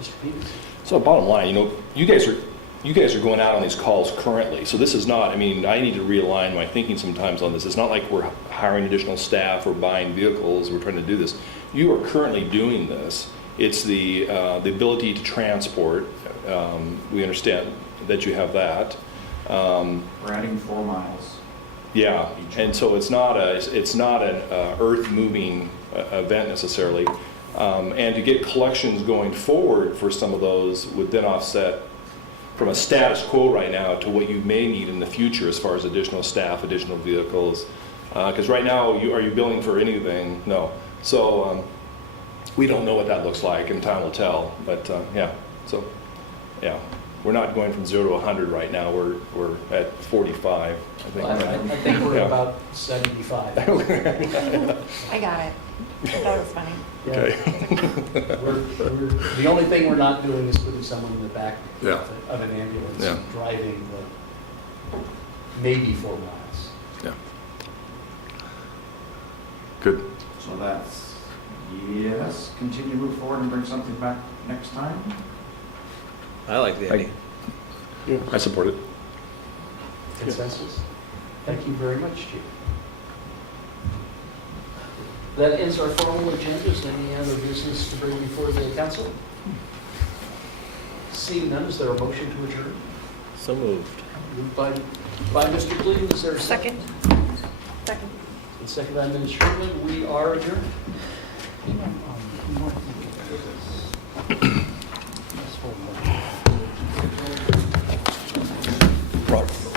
Mr. Peters? So bottom line, you guys are going out on these calls currently. So this is not, I need to realign my thinking sometimes on this. It's not like we're hiring additional staff or buying vehicles. We're trying to do this. You are currently doing this. It's the ability to transport. We understand that you have that. We're adding 4 miles. Yeah, and so it's not an earth-moving event necessarily. And to get collections going forward for some of those would then offset from a status quo right now to what you may need in the future as far as additional staff, additional vehicles. Because right now, are you billing for anything? No. So we don't know what that looks like, and time will tell. But we're not going from 0 to 100 right now. We're at 45. I think. I think we're about 75. I got it. That was funny. Okay. The only thing we're not doing is putting someone in the back Yeah. of an ambulance Yeah. and driving maybe 4 miles. Yeah. Good. So that's, yes, continue to move forward and bring something back next time? I like the idea. I support it. Consensus? Thank you very much, Chief. That ends our formal agenda. Is there any other business to bring before the council? Seeing none, is there a motion to adjourn? So moved. Moved by Mr. Cleveland. Is there a second? Second. And second by Ms. Sherman. We are adjourned. Robert.